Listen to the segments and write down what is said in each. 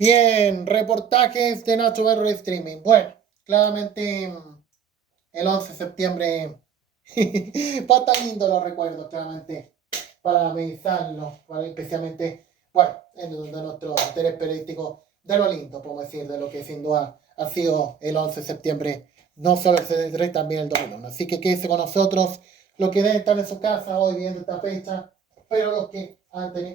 Bien, reportajes de Nacho Berro Streaming. Bueno, claramente el 11 de septiembre va tan lindo los recuerdos, claramente, para analizarlos, para especialmente, bueno, en de nuestro interés periodístico, de lo lindo, podemos decir, de lo que sin duda ha sido el 11 de septiembre, no solo el 73, también el 2001. Así que quédese con nosotros, los que deben estar en su casa hoy viendo esta fecha, pero los que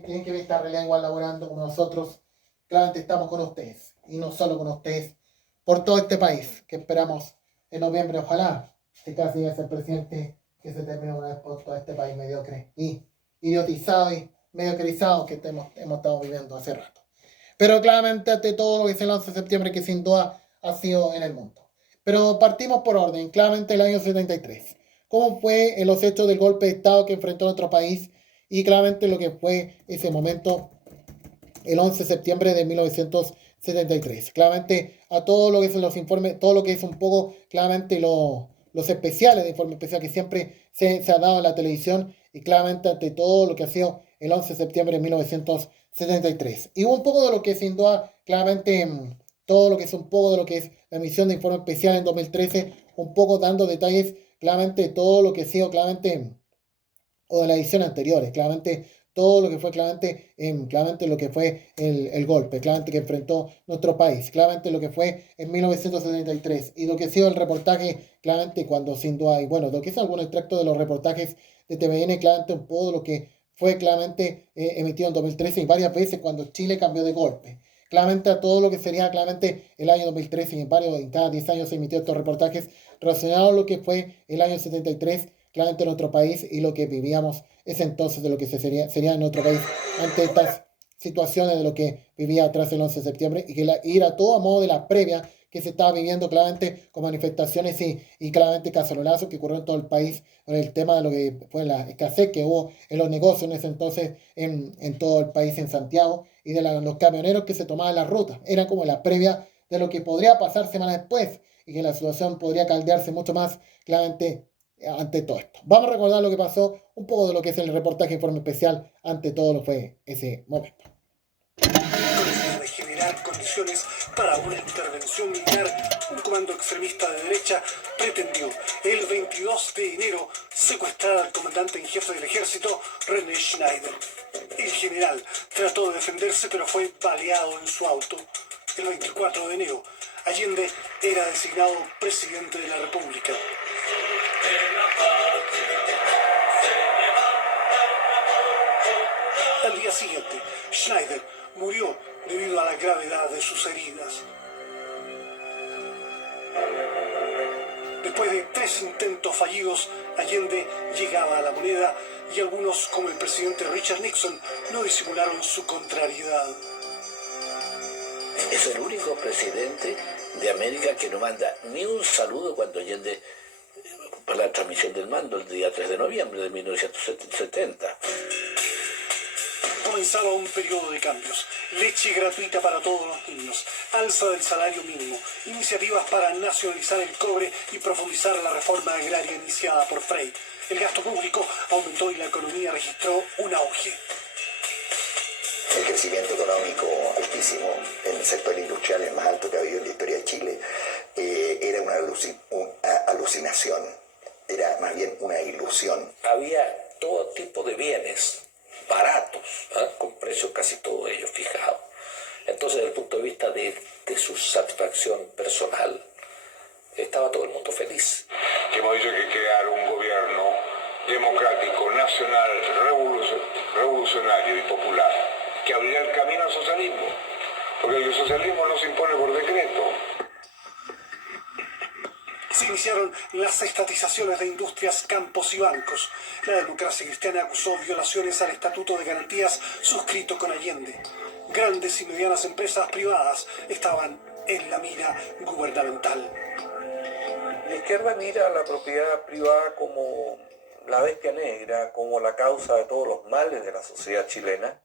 tienen que ver esta realidad igual laborando como nosotros, claramente estamos con ustedes, y no solo con ustedes, por todo este país, que esperamos en noviembre, ojalá, que casi llegue a ser presidente, que se termine una vez por todo este país mediocre y idiotizado y mediocrizado que hemos estado viviendo hace rato. Pero claramente ante todo lo que es el 11 de septiembre, que sin duda ha sido en el mundo. Pero partimos por orden, claramente el año 73. ¿Cómo fue en los hechos del golpe de Estado que enfrentó nuestro país? Y claramente lo que fue ese momento el 11 de septiembre de 1973. Claramente a todo lo que es los informes, todo lo que es un poco, claramente los especiales de informe especial que siempre se ha dado en la televisión y claramente ante todo lo que ha sido el 11 de septiembre de 1973. Y un poco de lo que sin duda, claramente todo lo que es un poco de lo que es la emisión de informe especial en 2013, un poco dando detalles, claramente todo lo que ha sido, claramente o de las ediciones anteriores, claramente todo lo que fue claramente lo que fue el golpe, claramente que enfrentó nuestro país, claramente lo que fue en 1973 y lo que ha sido el reportaje, claramente cuando sin duda, y bueno, lo que es algún extracto de los reportajes de TVN, claramente un poco lo que fue claramente emitido en 2013 y varias veces cuando Chile cambió de golpe. Claramente a todo lo que sería claramente el año 2013 y en cada 10 años se emitió estos reportajes relacionados a lo que fue el año 73 claramente en nuestro país y lo que vivíamos ese entonces de lo que sería en nuestro país ante estas situaciones de lo que vivía atrás el 11 de septiembre y que ir a todo a modo de la previa que se estaba viviendo claramente con manifestaciones y claramente cacerolazos que ocurrió en todo el país con el tema de lo que fue la escasez que hubo en los negocios en ese entonces en todo el país, en Santiago, y de los camioneros que se tomaban la ruta. Era como la previa de lo que podría pasar semanas después y que la situación podría caldearse mucho más claramente ante todo esto. Vamos a recordar lo que pasó, un poco de lo que es el reportaje informe especial, ante todo lo que fue ese momento. De generar condiciones para una intervención militar, un comando extremista de derecha pretendió el 22 de enero secuestrar al comandante en jefe del ejército, René Schneider. El general trató de defenderse pero fue baleado en su auto. El 24 de enero, Allende era designado presidente de la República. Al día siguiente, Schneider murió debido a la gravedad de sus heridas. Después de 3 intentos fallidos, Allende llegaba a la moneda y algunos, como el presidente Richard Nixon, no disimularon su contrariedad. Es el único presidente de América que no manda ni un saludo cuando Allende, para la transmisión del mando el día 3 de noviembre de 1970. Comenzaba un periodo de cambios. Leche gratuita para todos los niños, alza del salario mínimo, iniciativas para nacionalizar el cobre y profundizar la reforma agraria iniciada por Frey. El gasto público aumentó y la economía registró un auge. El crecimiento económico altísimo en el sector industrial, el más alto que ha habido en la historia de Chile, era una alucinación, era más bien una ilusión. Había todo tipo de bienes baratos, con precios casi todos ellos fijados. Entonces, desde el punto de vista de su satisfacción personal, estaba todo el mundo feliz. Hemos dicho que crear un gobierno democrático, nacional, revolucionario y popular, que abrirá el camino al socialismo, porque el socialismo no se impone por decreto. Se iniciaron las estatizaciones de industrias, campos y bancos. La democracia cristiana acusó violaciones al Estatuto de Garantías suscrito con Allende. Grandes y medianas empresas privadas estaban en la mira gubernamental. La izquierda mira a la propiedad privada como la bestia negra, como la causa de todos los males de la sociedad chilena.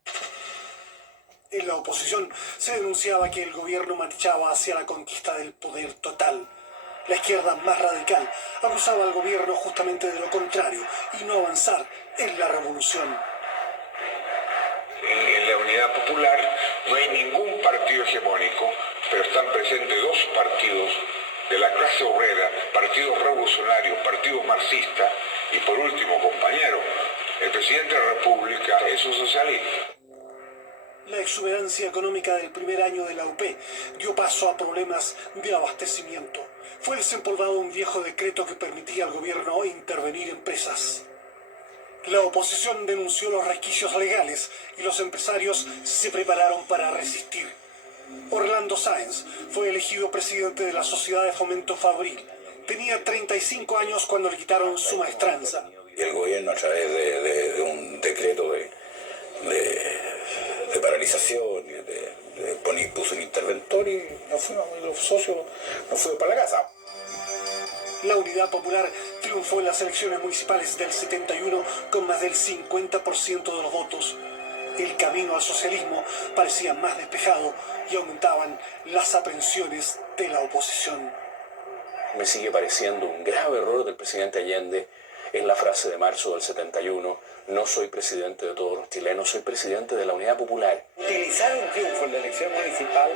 En la oposición se denunciaba que el gobierno marchaba hacia la conquista del poder total. La izquierda más radical acusaba al gobierno justamente de lo contrario y no avanzar en la revolución. En la Unidad Popular no hay ningún partido hegemónico, pero están presentes dos partidos de la clase obrera, partidos revolucionarios, partidos marxistas y por último, compañero, el presidente de la República es un socialista. La exuberancia económica del primer año de la UP dio paso a problemas de abastecimiento. Fue desempolvado un viejo decreto que permitía al gobierno intervenir en presas. La oposición denunció los resquicios legales y los empresarios se prepararon para resistir. Orlando Sáenz fue elegido presidente de la Sociedad de Fomento Fabril. Tenía 35 años cuando le quitaron su maestranza. Y el gobierno, a través de un decreto de paralización, puso un interventor y los socios nos fuimos para la casa. La Unidad Popular triunfó en las elecciones municipales del 71 con más del 50% de los votos. El camino al socialismo parecía más despejado y aumentaban las aprensiones de la oposición. Me sigue pareciendo un grave error del presidente Allende en la frase de marzo del 71, no soy presidente de todos los chilenos, soy presidente de la Unidad Popular. Utilizar un triunfo en la elección municipal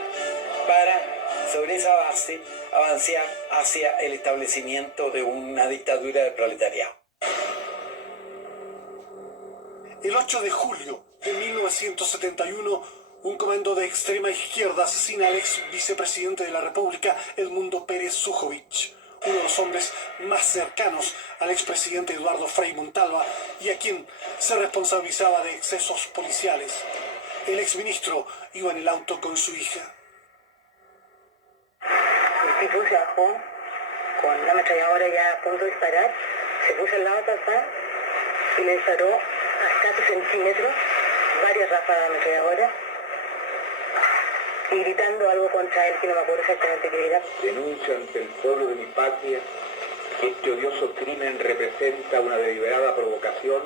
para, sobre esa base, avanzar hacia el establecimiento de una dictadura del proletariado. El 8 de julio de 1971, un comando de extrema izquierda asesina al ex vicepresidente de la República, Edmundo Pérez Sujovic, uno de los hombres más cercanos al expresidente Eduardo Frei Montalva y a quien se responsabilizaba de excesos policiales. El exministro iba en el auto con su hija. El tipo se bajó con la ametralladora ya a punto de disparar, se puso al lado de papá y le disparó a escasos centímetros varias ráfagas de ametralladora y gritando algo contra él que no me acuerdo exactamente qué era. Denuncio ante el pueblo de mi patria que este odioso crimen representa una deliberada provocación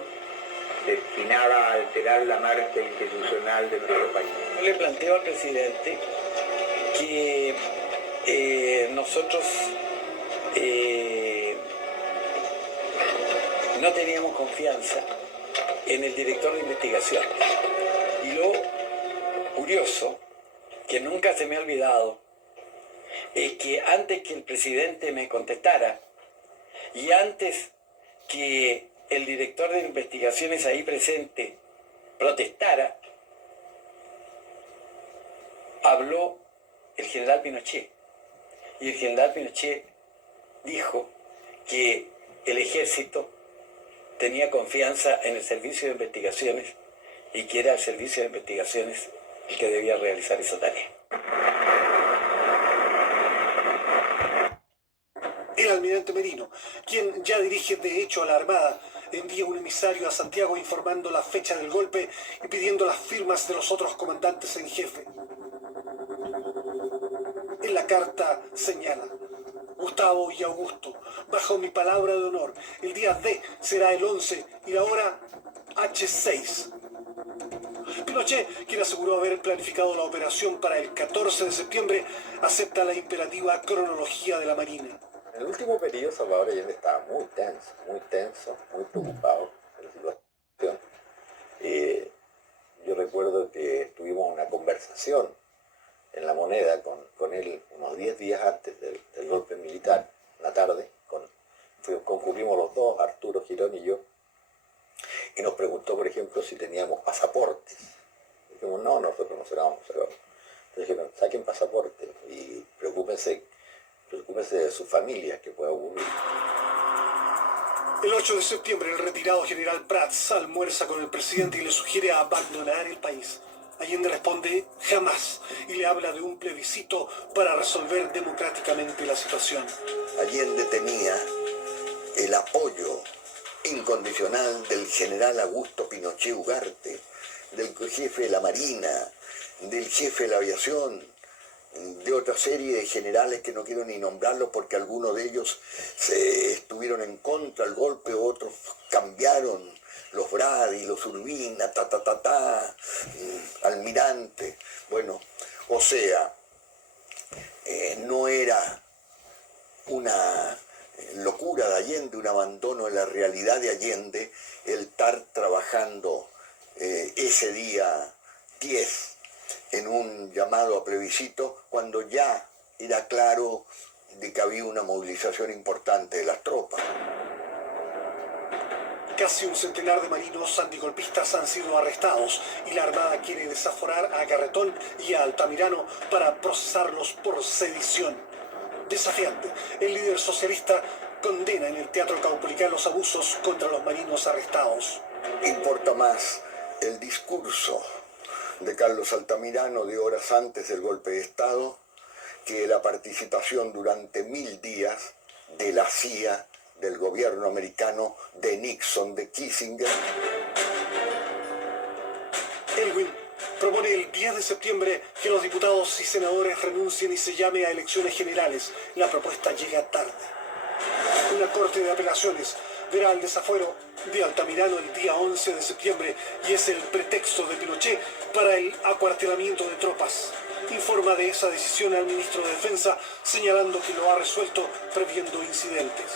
destinada a alterar la marcha institucional de nuestro país. Le planteo al presidente que nosotros no teníamos confianza en el director de investigación. Y lo curioso, que nunca se me ha olvidado, es que antes que el presidente me contestara y antes que el director de investigaciones ahí presente protestara, habló el general Pinochet. Y el general Pinochet dijo que el ejército tenía confianza en el servicio de investigaciones y que era el servicio de investigaciones el que debía realizar esa tarea. El almirante Merino, quien ya dirige de hecho a la Armada, envía un emisario a Santiago informando la fecha del golpe y pidiendo las firmas de los otros comandantes en jefe. En la carta señala: Gustavo y Augusto, bajo mi palabra de honor, el día D será el 11 y la hora H6. Pinochet, quien aseguró haber planificado la operación para el 14 de septiembre, acepta la imperativa cronología de la Marina. En el último periodo Salvador Allende estaba muy tenso, muy preocupado por la situación. Yo recuerdo que tuvimos una conversación en La Moneda con él unos 10 días antes del golpe militar, una tarde, concurrimos los dos, Arturo Girón y yo, y nos preguntó, por ejemplo, si teníamos pasaportes. Dijimos, no, nosotros no éramos observadores. Entonces dijeron, saquen pasaporte y preocúpense de su familia, que pueda ocurrir. El 8 de septiembre, el retirado general Prats almuerza con el presidente y le sugiere abandonar el país. Allende responde jamás y le habla de un plebiscito para resolver democráticamente la situación. Allende tenía el apoyo incondicional del general Augusto Pinochet Ugarte, del jefe de la Marina, del jefe de la aviación, de otra serie de generales que no quiero ni nombrarlos porque algunos de ellos estuvieron en contra del golpe, otros cambiaron, los Brady, los Urbina, Almirante, bueno, o sea, no era una locura de Allende, un abandono de la realidad de Allende, el estar trabajando ese día 10 en un llamado a plebiscito, cuando ya era claro de que había una movilización importante de las tropas. Casi un centenar de marinos antigolpistas han sido arrestados y la Armada quiere desaforar a Garretón y a Altamirano para procesarlos por sedición. Desafiante, el líder socialista condena en el Teatro Caupolicán los abusos contra los marinos arrestados. Importa más el discurso de Carlos Altamirano de horas antes del golpe de Estado que la participación durante 1000 días de la CIA, del gobierno americano, de Nixon, de Kissinger. Elwin propone el 10 de septiembre que los diputados y senadores renuncien y se llame a elecciones generales. La propuesta llega tarde. Una corte de apelaciones verá el desafuero de Altamirano el día 11 de septiembre y es el pretexto de Pinochet para el acuartelamiento de tropas. Informa de esa decisión al ministro de Defensa, señalando que lo ha resuelto previendo incidentes.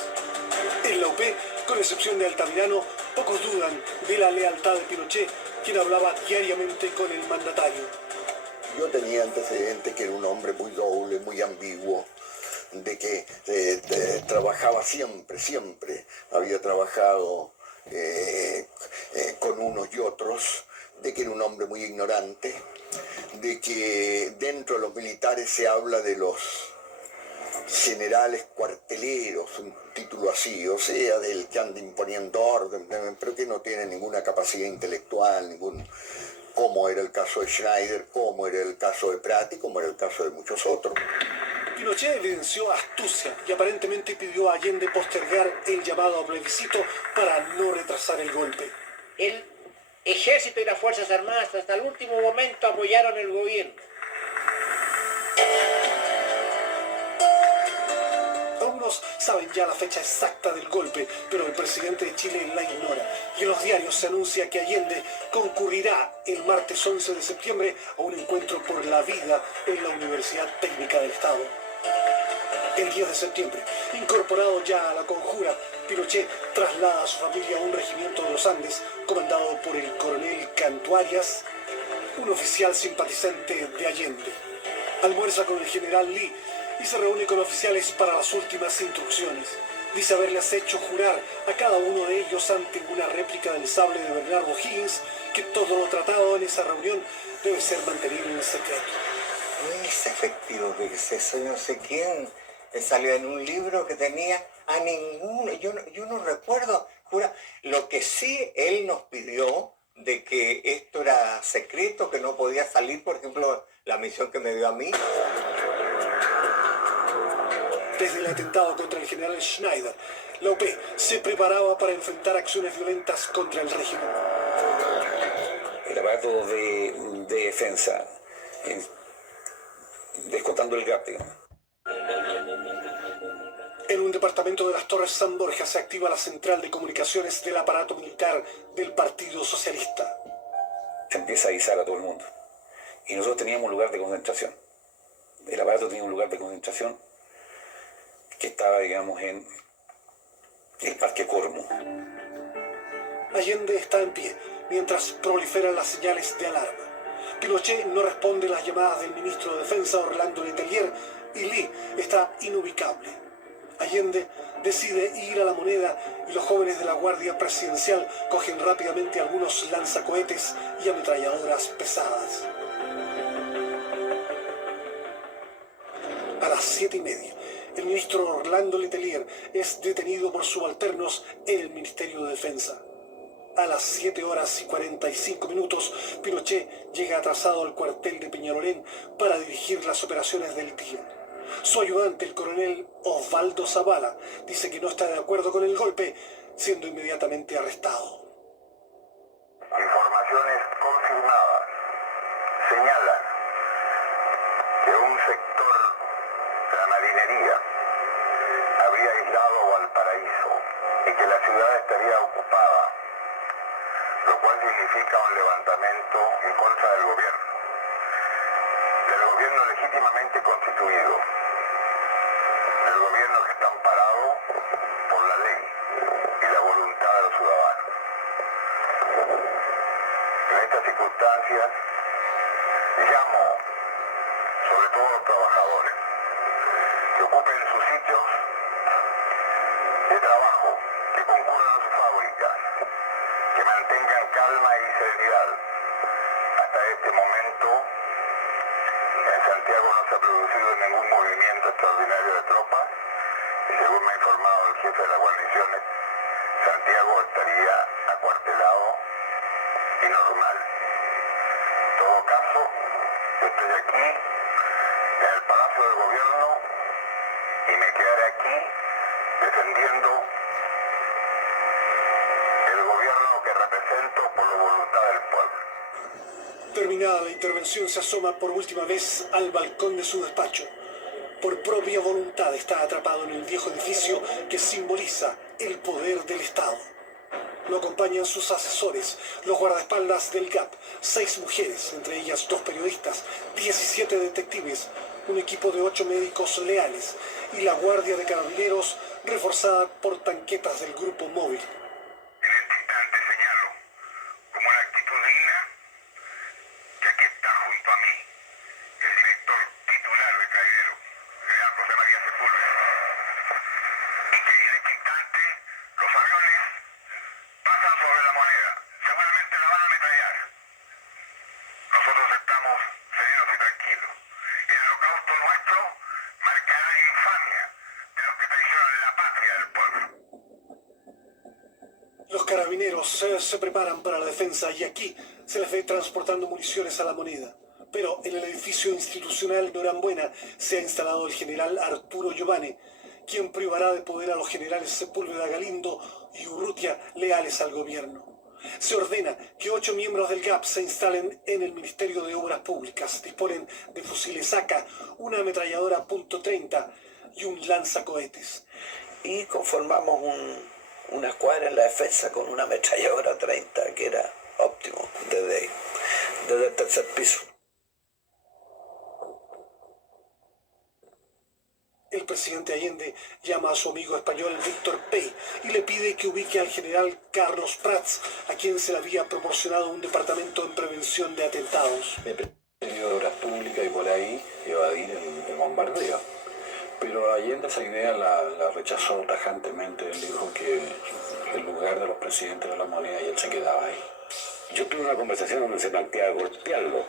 En la UP, con excepción de Altamirano, pocos dudan de la lealtad de Pinochet, quien hablaba diariamente con el mandatario. Yo tenía antecedentes que era un hombre muy doble, muy ambiguo, de que trabajaba siempre había trabajado con unos y otros, de que era un hombre muy ignorante, de que dentro de los militares se habla de los generales cuarteleros, un título así, o sea, del que anda imponiendo orden, pero que no tiene ninguna capacidad intelectual, como era el caso de Schneider, como era el caso de Prat y como era el caso de muchos otros. Pinochet evidenció astucia y aparentemente pidió a Allende postergar el llamado a plebiscito para no retrasar el golpe. El ejército y las Fuerzas Armadas hasta el último momento apoyaron el gobierno. Algunos saben ya la fecha exacta del golpe, pero el presidente de Chile la ignora. Y en los diarios se anuncia que Allende concurrirá el martes 11 de septiembre a un encuentro por la vida en la Universidad Técnica del Estado. El 10 de septiembre, incorporado ya a la conjura, Pinochet traslada a su familia a un regimiento de los Andes, comandado por el coronel Cantuarias, un oficial simpatizante de Allende. Almuerza con el general Lee y se reúne con oficiales para las últimas instrucciones. Dice haberles hecho jurar a cada uno de ellos ante una réplica del sable de Bernardo Higgins que todo lo tratado en esa reunión debe ser mantenido en secreto. No es efectivo, fíjese, eso no sé quién salió en un libro que tenía a ninguno, yo no recuerdo, jura, lo que sí él nos pidió de que esto era secreto, que no podía salir, por ejemplo, la misión que me dio a mí. Desde el atentado contra el general Schneider, la OP se preparaba para enfrentar acciones violentas contra el régimen. El aparato de defensa, descontando el GAP, digamos. En un departamento de las Torres San Borja se activa la central de comunicaciones del aparato militar del Partido Socialista. Se empieza a avisar a todo el mundo. Y nosotros teníamos un lugar de concentración. El aparato tenía un lugar de concentración que estaba, digamos, en el Parque Cormo. Allende está en pie, mientras proliferan las señales de alarma. Pinochet no responde las llamadas del ministro de Defensa, Orlando Letelier, y Lee está inubicable. Allende decide ir a la Moneda y los jóvenes de la Guardia Presidencial cogen rápidamente algunos lanzacohetes y ametralladoras pesadas. A las 7:30, el ministro Orlando Letelier es detenido por subalternos en el Ministerio de Defensa. A las 7:45, Pinochet llega atrasado al cuartel de Peñalolén para dirigir las operaciones del día. Su ayudante, el coronel Osvaldo Zavala, dice que no está de acuerdo con el golpe, siendo inmediatamente arrestado. Informaciones confirmadas señalan que un sector y que la ciudad estaría ocupada, lo cual significa un levantamiento en contra del gobierno legítimamente constituido, del gobierno que está amparado por la ley y la voluntad de los ciudadanos. En estas circunstancias, llamo sobre todo a los trabajadores que ocupen sus sitios de trabajo, que concurran a sus fábricas, que mantengan calma y serenidad. Hasta este momento, en Santiago no se ha producido ningún movimiento extraordinario de tropas y según me ha informado el jefe de las guarniciones, Santiago estaría acuartelado y normal. En todo caso, estoy aquí en el Palacio del Gobierno y me quedaré aquí defendiendo el gobierno que represento por la voluntad del pueblo. Terminada la intervención, se asoma por última vez al balcón de su despacho. Por propia voluntad está atrapado en el viejo edificio que simboliza el poder del Estado. Lo acompañan sus asesores, los guardaespaldas del GAP, 6 mujeres, entre ellas 2 periodistas, 17 detectives, un equipo de 8 médicos leales y la Guardia de Carabineros reforzada por tanquetas del Grupo Móvil. Los carabineros se preparan para la defensa y aquí se les ve transportando municiones a La Moneda. Pero en el edificio institucional Norambuena se ha instalado el general Arturo Giovanni, quien privará de poder a los generales Sepúlveda Galindo y Urrutia, leales al gobierno. Se ordena que 8 miembros del GAP se instalen en el Ministerio de Obras Públicas, disponen de fusiles AK, una ametralladora .30 y un lanzacohetes. Y conformamos una escuadra en la defensa con una ametralladora 30, que era óptimo, desde el tercer piso. El presidente Allende llama a su amigo español Víctor Pey y le pide que ubique al general Carlos Prats, a quien se le había proporcionado un departamento en prevención de atentados. Ministerio de Obras Públicas y por ahí evadir el bombardeo. Pero Allende esa idea la rechazó tajantemente. Él dijo que el lugar de los presidentes de La Moneda y él se quedaba ahí. Yo tuve una conversación donde se planteaba golpearlo,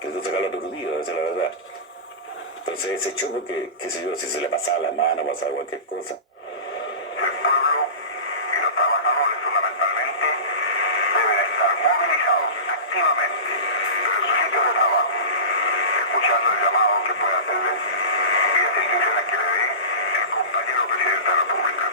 que eso sacarlo aturdido, esa es la verdad. Entonces ese choco que, qué sé yo, si se le pasaba la mano, pasaba cualquier cosa. El pueblo y los trabajadores fundamentalmente deben estar movilizados activamente en sus sitios de trabajo, escuchando el llamado que puede hacerles y las instrucciones que le dé el compañero presidente de la República.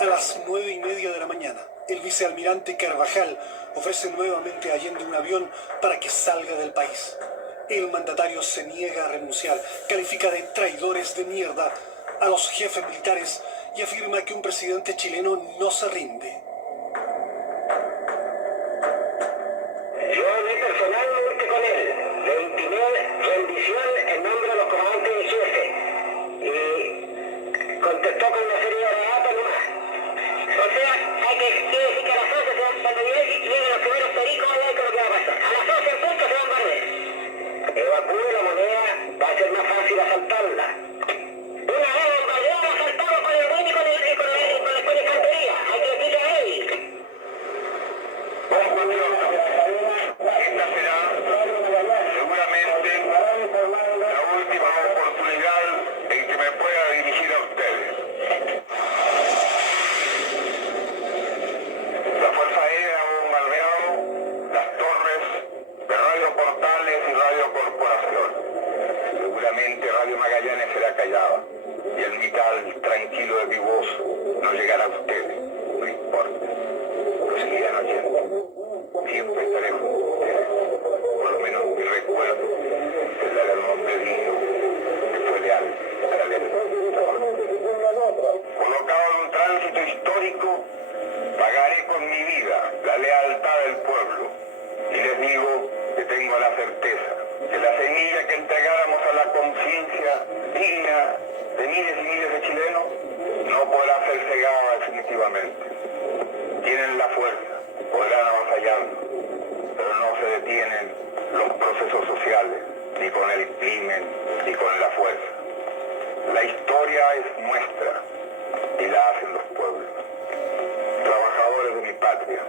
A las 9:30 de la mañana, el vicealmirante Carvajal ofrece nuevamente a Allende un avión para que salga del país. El mandatario se niega a renunciar, califica de traidores de mierda a los jefes militares y afirma que un presidente chileno no se rinde. Yo en el personal me busqué con él, le intimé rendición en nombre de los comandantes en jefe y contestó con una serie de datos nomás. O sea, hay que decir que a las 11 se van, cuando lleguen los primeros pericos, a ver qué es lo que va a pasar. A las 11 en punto se van a barrer. Evacúe La Moneda, va a ser más fácil asaltarla. Una vez bombardeada, asaltamos con el buen y con la infantería. Hay que decirle a él. Esta será seguramente la última oportunidad en que me pueda dirigir a ustedes. La Fuerza Aérea ha bombardeado las torres de Radio Portales y Radio Corporación. Seguramente Radio Magallanes será callada y el vital tranquilo de mi voz no llegará a ustedes. No importa. Lo seguirán oyendo. Siempre estaré junto a ustedes. Por lo menos mi recuerdo tendrá el nombre digno que fue leal a la ley. Colocado en un tránsito tanto, pagaré con mi vida la lealtad del pueblo. Y les digo que tengo la certeza que la semilla que entregáramos a la conciencia digna de miles y miles de chilenos no podrá ser cegada definitivamente. Tienen la fuerza, podrán avasallarnos, pero no se detienen los procesos sociales, ni con el crimen, ni con la fuerza. La historia es nuestra y la hacen los pueblos. Trabajadores de mi patria,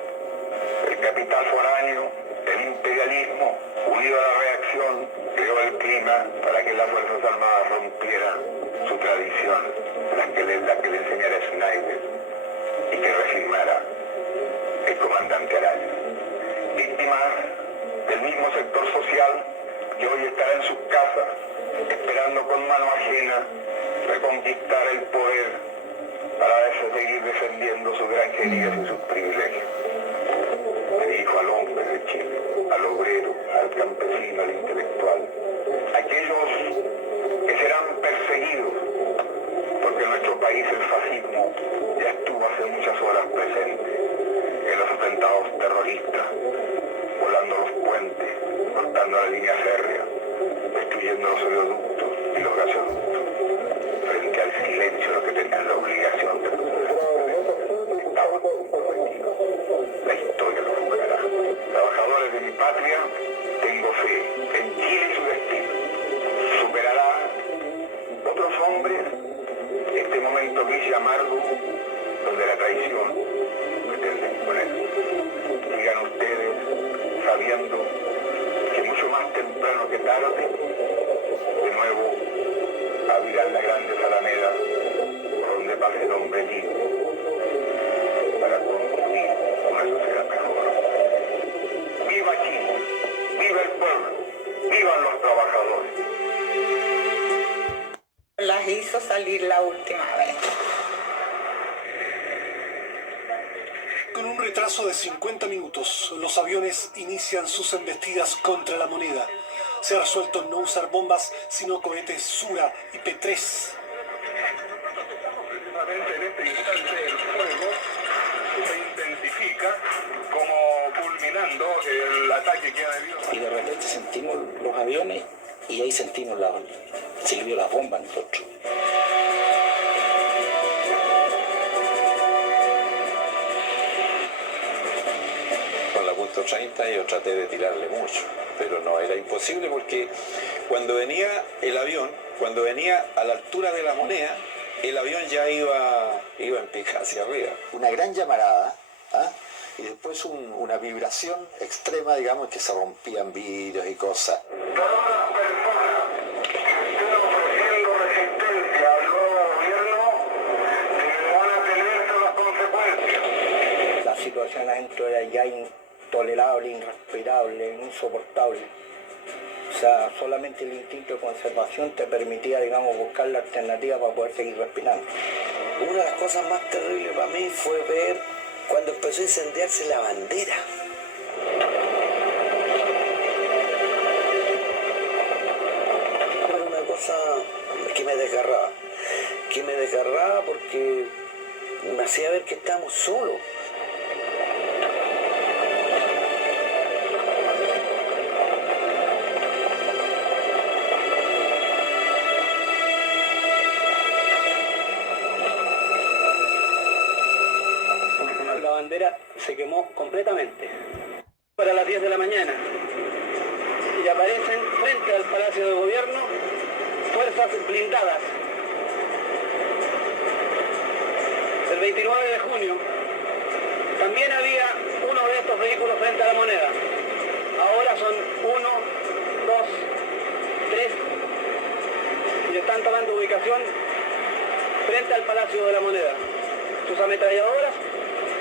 el capital foráneo, el imperialismo, unido a la reacción, creó el clima para que las Fuerzas Armadas rompieran su tradición, la que le enseñara Schneider y que reafirmara el comandante Araya. Víctimas del mismo sector social que hoy estará en sus casas esperando con mano ajena reconquistar el poder para seguir defendiendo sus granjerías y sus privilegios. Me dirijo al hombre de Chile, al obrero, al campesino, al intelectual, aquellos que serán perseguidos, porque en nuestro país el fascismo ya estuvo hace muchas horas presente en los atentados terroristas, volando los puentes, cortando la línea férrea, destruyendo los oleoductos y los gasoductos, frente al silencio de los que tenían la obligación de proteger. Estaban comprometidos. La historia los juzgará. Trabajadores de mi patria, tengo fe en Chile y su destino. Superará otros hombres este momento gris y amargo donde la traición pretende imponer. Sigan ustedes sabiendo que mucho más temprano que tarde, de nuevo abrirán la grande alameda por donde pase el hombre libre para construir una sociedad mejor. ¡Viva Chile! ¡Viva el pueblo! ¡Vivan los trabajadores! Las hizo salir la última vez. Con un retraso de 50 minutos, los aviones inician sus embestidas contra la moneda. Se ha resuelto no usar bombas, sino cohetes Sura y P-3. En este instante el fuego se intensifica como culminando el ataque que ha habido. Y de repente sentimos los aviones y ahí sentimos sirvió las bombas nosotros. Con la .30 yo traté de tirarle mucho, pero no, era imposible porque cuando venía el avión, cuando venía a la altura de la moneda, el avión ya iba en pica hacia arriba. Una gran llamarada, ¿ah? Y después una vibración extrema, digamos, que se rompían vidrios y cosas. La situación adentro era ya intolerable, irrespirable, insoportable. O sea, solamente el instinto de conservación te permitía, digamos, buscar la alternativa para poder seguir respirando. Una de las cosas más terribles para mí fue ver cuando empezó a incendiarse la bandera. Era una cosa que me desgarraba porque me hacía ver que estábamos solos. La bandera se quemó completamente. Para las 10 de la mañana. Y aparecen frente al Palacio de Gobierno fuerzas blindadas. El 29 de junio también había uno de estos vehículos frente a la moneda. Ahora son 1, 2, 3 y están tomando ubicación frente al Palacio de la Moneda. Sus ametralladoras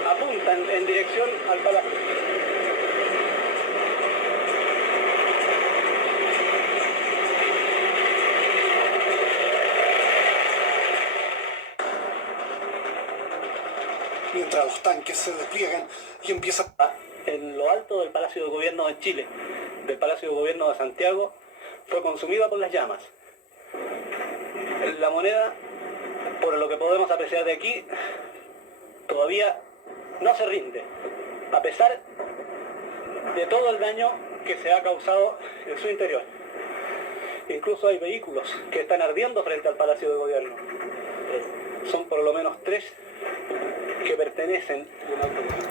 apuntan en dirección al palacio. Mientras los tanques se despliegan y empiezan... En lo alto del Palacio de Gobierno de Chile, del Palacio de Gobierno de Santiago, fue consumida por las llamas. La moneda, por lo que podemos apreciar de aquí, todavía no se rinde, a pesar de todo el daño que se ha causado en su interior. Incluso hay vehículos que están ardiendo frente al Palacio de Gobierno. Son por lo menos 3 que pertenecen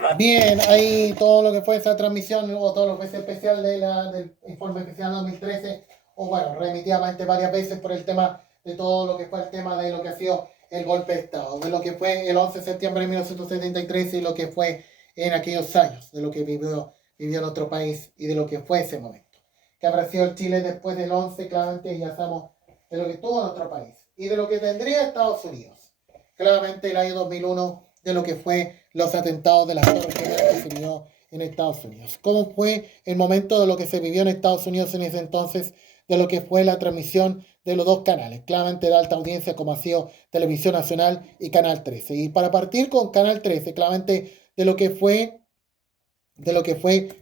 a... Bien, ahí todo lo que fue esa transmisión o todo lo que fue ese especial del informe especial 2013, o bueno, remitiamente varias veces por el tema de todo lo que fue el tema de lo que ha sido el golpe de Estado, de lo que fue el 11 de septiembre de 1973 y lo que fue en aquellos años, de lo que vivió nuestro país y de lo que fue ese momento. Que habrá sido el Chile después del 11, claramente ya sabemos de lo que tuvo nuestro país y de lo que tendría Estados Unidos. Claramente el año 2001 de lo que fue los atentados de las Torres Gemelas que se vivió en Estados Unidos. ¿Cómo fue el momento de lo que se vivió en Estados Unidos en ese entonces? De lo que fue la transmisión de los 2 canales, claramente de alta audiencia como ha sido Televisión Nacional y Canal 13. Y para partir con Canal 13, claramente de lo que fue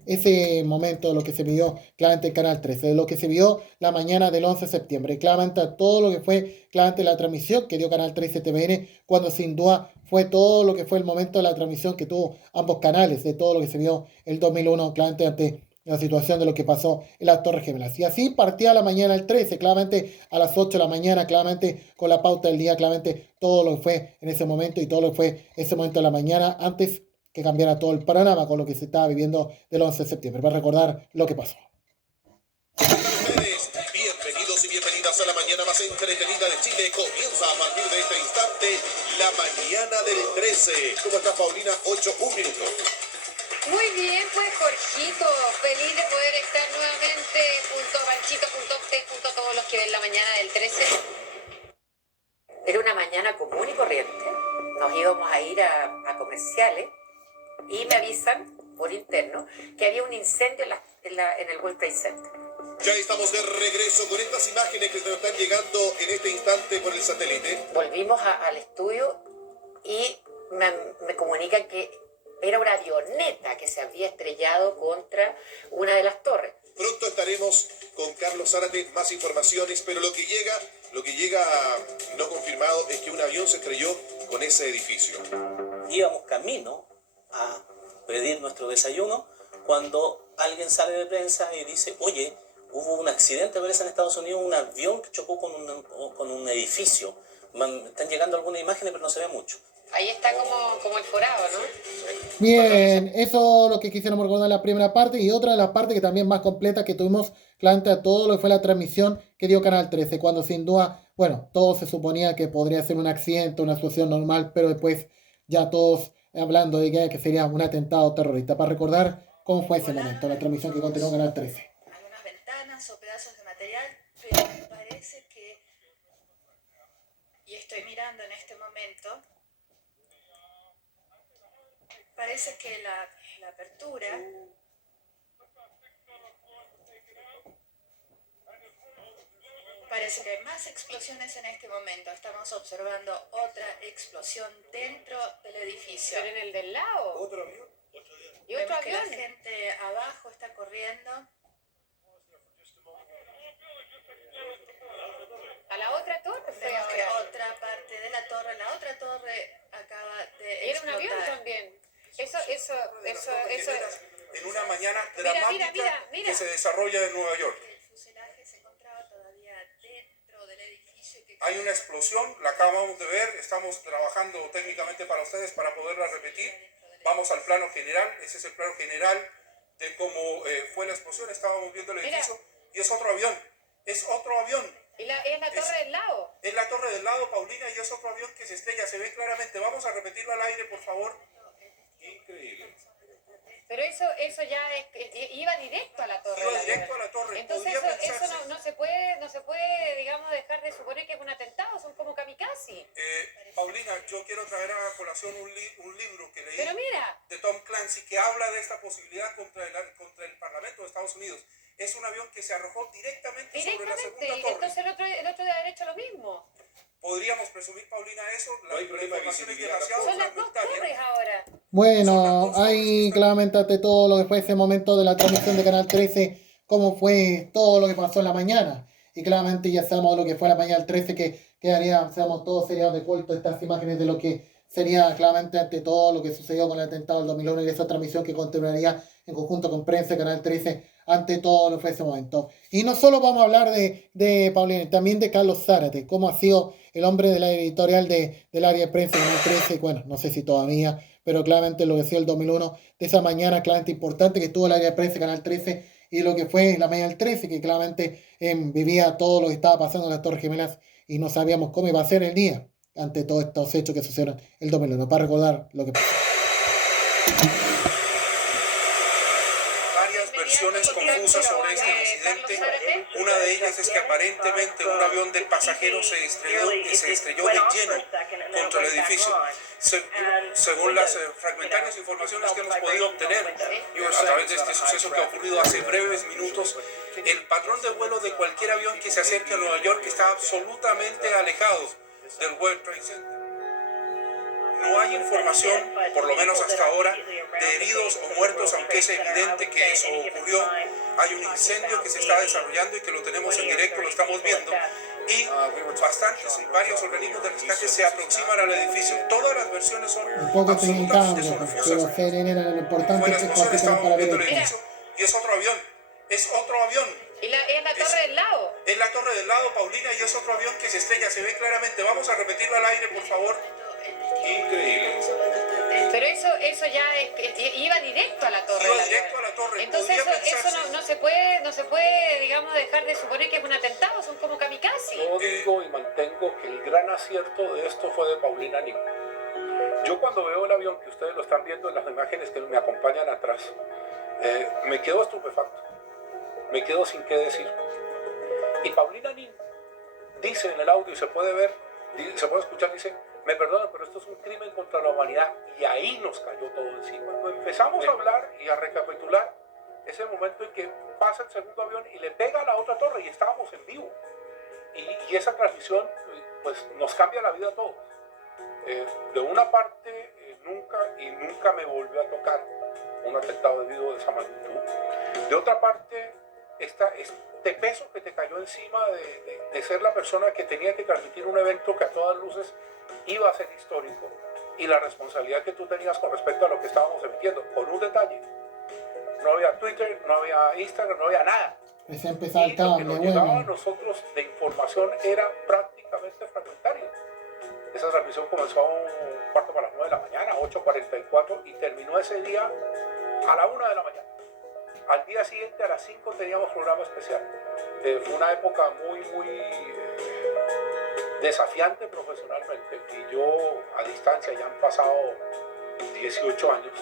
ese momento, de lo que se vivió claramente en Canal 13, de lo que se vio la mañana del 11 de septiembre, claramente todo lo que fue claramente la transmisión que dio Canal 13 TVN, cuando sin duda fue todo lo que fue el momento de la transmisión que tuvo ambos canales, de todo lo que se vio el 2001, claramente ante la situación de lo que pasó en las Torres Gemelas. Y así partía la mañana el 13, claramente a las 8 de la mañana, claramente con la pauta del día, claramente todo lo que fue en ese momento y todo lo que fue ese momento de la mañana antes que cambiara todo el panorama con lo que se estaba viviendo del 11 de septiembre, para recordar lo que pasó. Bienvenidos y bienvenidas a la mañana más entretenida de Chile. Comienza a partir de este instante la mañana del 13. ¿Cómo estás, Paulina? 8:01 minuto. Muy bien, pues Jorgito, feliz de poder estar nuevamente junto a Panchito, junto a usted, junto a todos los que ven la mañana del 13. Era una mañana común y corriente. Nos íbamos a ir a comerciales y me avisan por interno que había un incendio en el World Trade Center. Ya estamos de regreso con estas imágenes que nos están llegando en este instante por el satélite. Volvimos al estudio y me comunican que era una avioneta que se había estrellado contra una de las torres. Pronto estaremos con Carlos Zárate, más informaciones, pero lo que llega no confirmado es que un avión se estrelló con ese edificio. Íbamos camino a pedir nuestro desayuno cuando alguien sale de prensa y dice, oye, hubo un accidente, parece, en Estados Unidos, un avión que chocó con un edificio. Están llegando algunas imágenes, pero no se ve mucho. Ahí está como el forado, ¿no? Bien, eso es lo que quisiéramos recordar en la primera parte, y otra de las partes que también más completa que tuvimos claramente a todo lo que fue la transmisión que dio Canal 13, cuando sin duda, bueno, todo se suponía que podría ser un accidente, una situación normal, pero después ya todos hablando de que sería un atentado terrorista, para recordar cómo fue ese momento, la transmisión que continuó Canal 13. Algunas ventanas o pedazos de material, pero me parece que, y estoy mirando en este momento, parece que la apertura parece que hay más explosiones en este momento. Estamos observando otra explosión dentro del edificio. ¿Pero en el del lado? ¿Otro avión? ¿Y otro Vemos que avión? la gente abajo está corriendo. A la otra torre fue Vemos que ahora. otra parte de la otra torre acaba de Y era un avión explotar. también. Eso. En una mañana Mira, dramática mira. que se desarrolla en Nueva York. El fuselaje se encontraba todavía dentro del edificio. Hay una explosión, la acabamos de ver, estamos trabajando técnicamente para ustedes para poderla repetir. Vamos al plano general, ese es el plano general de cómo fue la explosión. Estábamos viendo el edificio y es otro avión, ¿Y es la torre del lado? Es la torre del lado, Paulina, y es otro avión que se estrella, se ve claramente. Vamos a repetirlo al aire, por favor. Increíble. Pero eso ya iba directo a la torre. Iba directo a la torre. Entonces Podría eso pensarse- no se puede, digamos, dejar de suponer que es un atentado, son como kamikaze. Paulina, yo quiero traer a colación un libro que leí Pero mira. de Tom Clancy que habla de esta posibilidad contra el Parlamento de Estados Unidos. Es un avión que se arrojó directamente sobre la segunda torre. Entonces el otro debe haber hecho lo mismo. ¿Podríamos presumir, Paulina, eso? La información es demasiado Son las dos torres ahora. Bueno, ahí claramente ante todo lo que fue ese momento de la transmisión de Canal 13, cómo fue todo lo que pasó en la mañana. Y claramente ya sabemos lo que fue la mañana del 13, que quedaría, seamos todos seriados de culto estas imágenes de lo que sería claramente ante todo lo que sucedió con el atentado del 2001 y esa transmisión que continuaría en conjunto con Prensa, Canal 13, ante todo lo que fue ese momento. Y no solo vamos a hablar de Paulina, también de Carlos Zárate, cómo ha sido el hombre de la editorial del área de prensa de Canal 13, bueno, no sé si todavía, pero claramente lo que decía el 2001, de esa mañana claramente importante que tuvo el área de prensa de Canal 13 y lo que fue la mañana del 13, que claramente vivía todo lo que estaba pasando en las Torres Gemelas y no sabíamos cómo iba a ser el día ante todos estos hechos que sucedieron el 2001, para recordar lo que pasó. Varias versiones confusas sobre este incidente. Una de ellas es que aparentemente un avión de pasajeros se estrelló de lleno contra el edificio. Según las fragmentarias informaciones que hemos podido obtener a través de este suceso que ha ocurrido hace breves minutos, el patrón de vuelo de cualquier avión que se acerque a Nueva York está absolutamente alejado del World Trade Center. No hay información, por lo menos hasta ahora, de heridos o muertos, aunque es evidente que eso ocurrió. Hay un incendio que se está desarrollando y que lo tenemos en directo, lo estamos viendo. Y varios organismos de rescate se aproximan al edificio. Todas las versiones son absolutamente confusas. Fue la explosión, estábamos viendo el edificio y es otro avión. Es otro avión. ¿Y es la torre del lado? Es la torre del lado, Paulina, y es otro avión que se estrella. Se ve claramente. Vamos a repetirlo al aire, por favor. Increíble. Pero eso ya iba directo a la torre. Iba directo a la torre. Entonces eso no se puede, digamos, dejar de suponer que es un atentado, son como kamikaze. Yo digo y mantengo que el gran acierto de esto fue de Paulina Nin. Yo cuando veo el avión, que ustedes lo están viendo en las imágenes que me acompañan atrás, me quedo estupefacto. Me quedo sin qué decir. Y Paulina Nin dice en el audio, y se puede ver, se puede escuchar, dice: me perdonan, pero esto es un crimen contra la humanidad. Y ahí nos cayó todo encima. Cuando empezamos a hablar y a recapitular, es el momento en que pasa el segundo avión y le pega a la otra torre y estábamos en vivo. Y esa transmisión pues nos cambia la vida a todos. De una parte, nunca me volvió a tocar un atentado debido de esa magnitud. De otra parte, este peso que te cayó encima de ser la persona que tenía que transmitir un evento que a todas luces iba a ser histórico, y la responsabilidad que tú tenías con respecto a lo que estábamos emitiendo, con un detalle: no había Twitter, no había Instagram, no había nada. Y lo que nos llegaba a nosotros de información era prácticamente fragmentario. Esa transmisión comenzó a un cuarto para las 9 de la mañana, 8:44, y terminó ese día a la 1 de la mañana. Al día siguiente a las 5 teníamos programa especial. Fue una época muy desafiante profesionalmente, y yo a distancia, ya han pasado 18 años,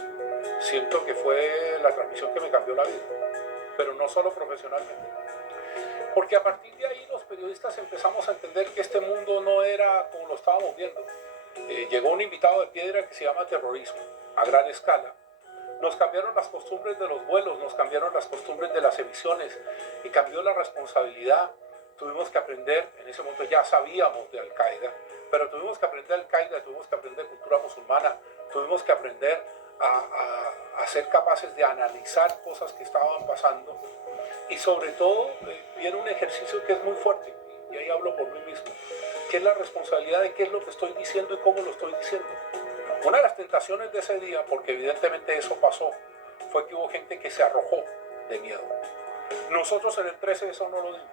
siento que fue la transmisión que me cambió la vida, pero no solo profesionalmente, porque a partir de ahí los periodistas empezamos a entender que este mundo no era como lo estábamos viendo. Llegó un invitado de piedra que se llama terrorismo a gran escala. Nos cambiaron las costumbres de los vuelos, nos cambiaron las costumbres de las emisiones, y cambió la responsabilidad. Tuvimos que aprender, en ese momento ya sabíamos de Al-Qaeda, pero tuvimos que aprender Al-Qaeda, tuvimos que aprender cultura musulmana, tuvimos que aprender a ser capaces de analizar cosas que estaban pasando, y sobre todo viene un ejercicio que es muy fuerte, y ahí hablo por mí mismo, que es la responsabilidad de qué es lo que estoy diciendo y cómo lo estoy diciendo. Una de las tentaciones de ese día, porque evidentemente eso pasó, fue que hubo gente que se arrojó de miedo. Nosotros en el 13 eso no lo dimos.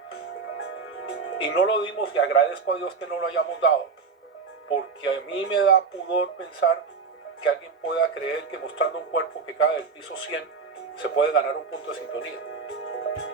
Y no lo dimos, y agradezco a Dios que no lo hayamos dado, porque a mí me da pudor pensar que alguien pueda creer que mostrando un cuerpo que cae del piso 100 se puede ganar un punto de sintonía.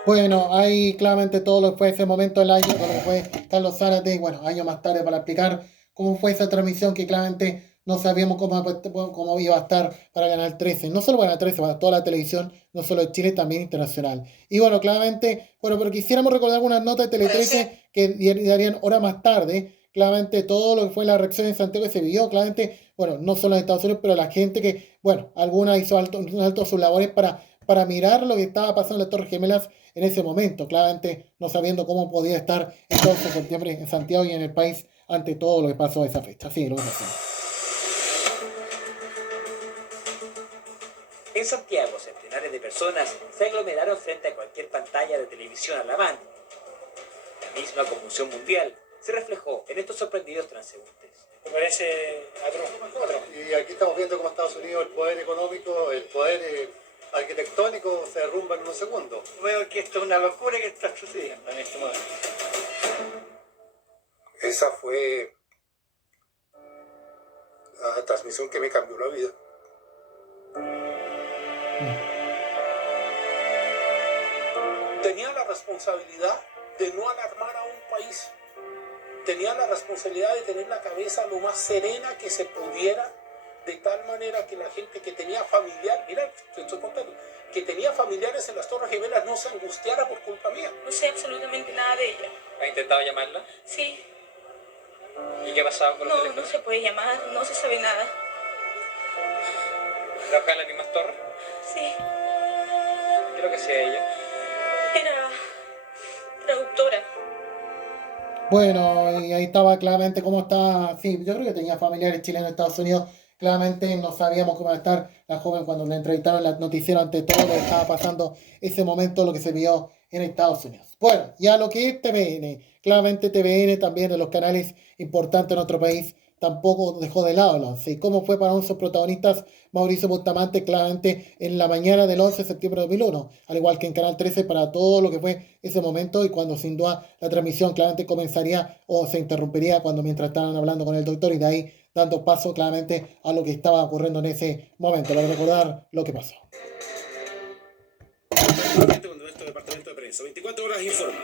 Bueno, ahí claramente todo lo que fue ese momento del año, todo lo que fue Carlos Zárate, bueno, años más tarde para explicar cómo fue esa transmisión que claramente no sabíamos cómo iba a estar para Canal 13, no solo para Canal 13, para toda la televisión, no solo de Chile, también internacional. Y bueno, claramente, pero quisiéramos recordar algunas notas de Tele 13 que darían horas más tarde, claramente todo lo que fue la reacción en Santiago que se vivió, claramente, bueno, no solo en Estados Unidos, pero la gente que, bueno, alguna hizo alto sus labores para mirar lo que estaba pasando en las Torres Gemelas en ese momento, claramente no sabiendo cómo podía estar el 12 de septiembre en Santiago y en el país ante todo lo que pasó esa fecha. Así lo vamos a hacer. En Santiago, centenares de personas se aglomeraron frente a cualquier pantalla de televisión a la mano. La misma conmoción mundial se reflejó en estos sorprendidos transeúntes. Me parece atroz. Y aquí estamos viendo cómo Estados Unidos, el poder económico, el poder arquitectónico se derrumba en un segundo. Veo que esto es una locura que está sucediendo en este momento. Esa fue la transmisión que me cambió la vida. Tenía la responsabilidad de no alarmar a un país. Tenía la responsabilidad de tener la cabeza lo más serena que se pudiera, de tal manera que la gente que tenía familiar, mira, te estoy contando, que tenía familiares en las Torres Gemelas no se angustiara por culpa mía. No sé absolutamente nada de ella. ¿Ha intentado llamarla? Sí. ¿Y qué ha pasado con los No, teléfonos? no se puede llamar, no se sabe nada. ¿Trabaja en las mismas torres? Sí. Creo que sea ella. Era traductora. Bueno, y ahí estaba claramente cómo está. Sí, yo creo que tenía familiares chilenos en Estados Unidos. Claramente no sabíamos cómo iba a estar la joven cuando la entrevistaron en el noticiero ante todo lo que estaba pasando ese momento, lo que se vio en Estados Unidos. Bueno, ya lo que es TVN, claramente TVN también de los canales importantes en nuestro país, tampoco dejó de lado el 11. ¿Y cómo fue para sus protagonistas? Mauricio Bustamante, claramente en la mañana del 11 de septiembre de 2001, al igual que en Canal 13 para todo lo que fue ese momento y cuando sin duda la transmisión claramente comenzaría o se interrumpiría cuando mientras estaban hablando con el doctor y de ahí dando paso claramente a lo que estaba ocurriendo en ese momento, para recordar lo que pasó. Con nuestro departamento de prensa, 24 horas informa.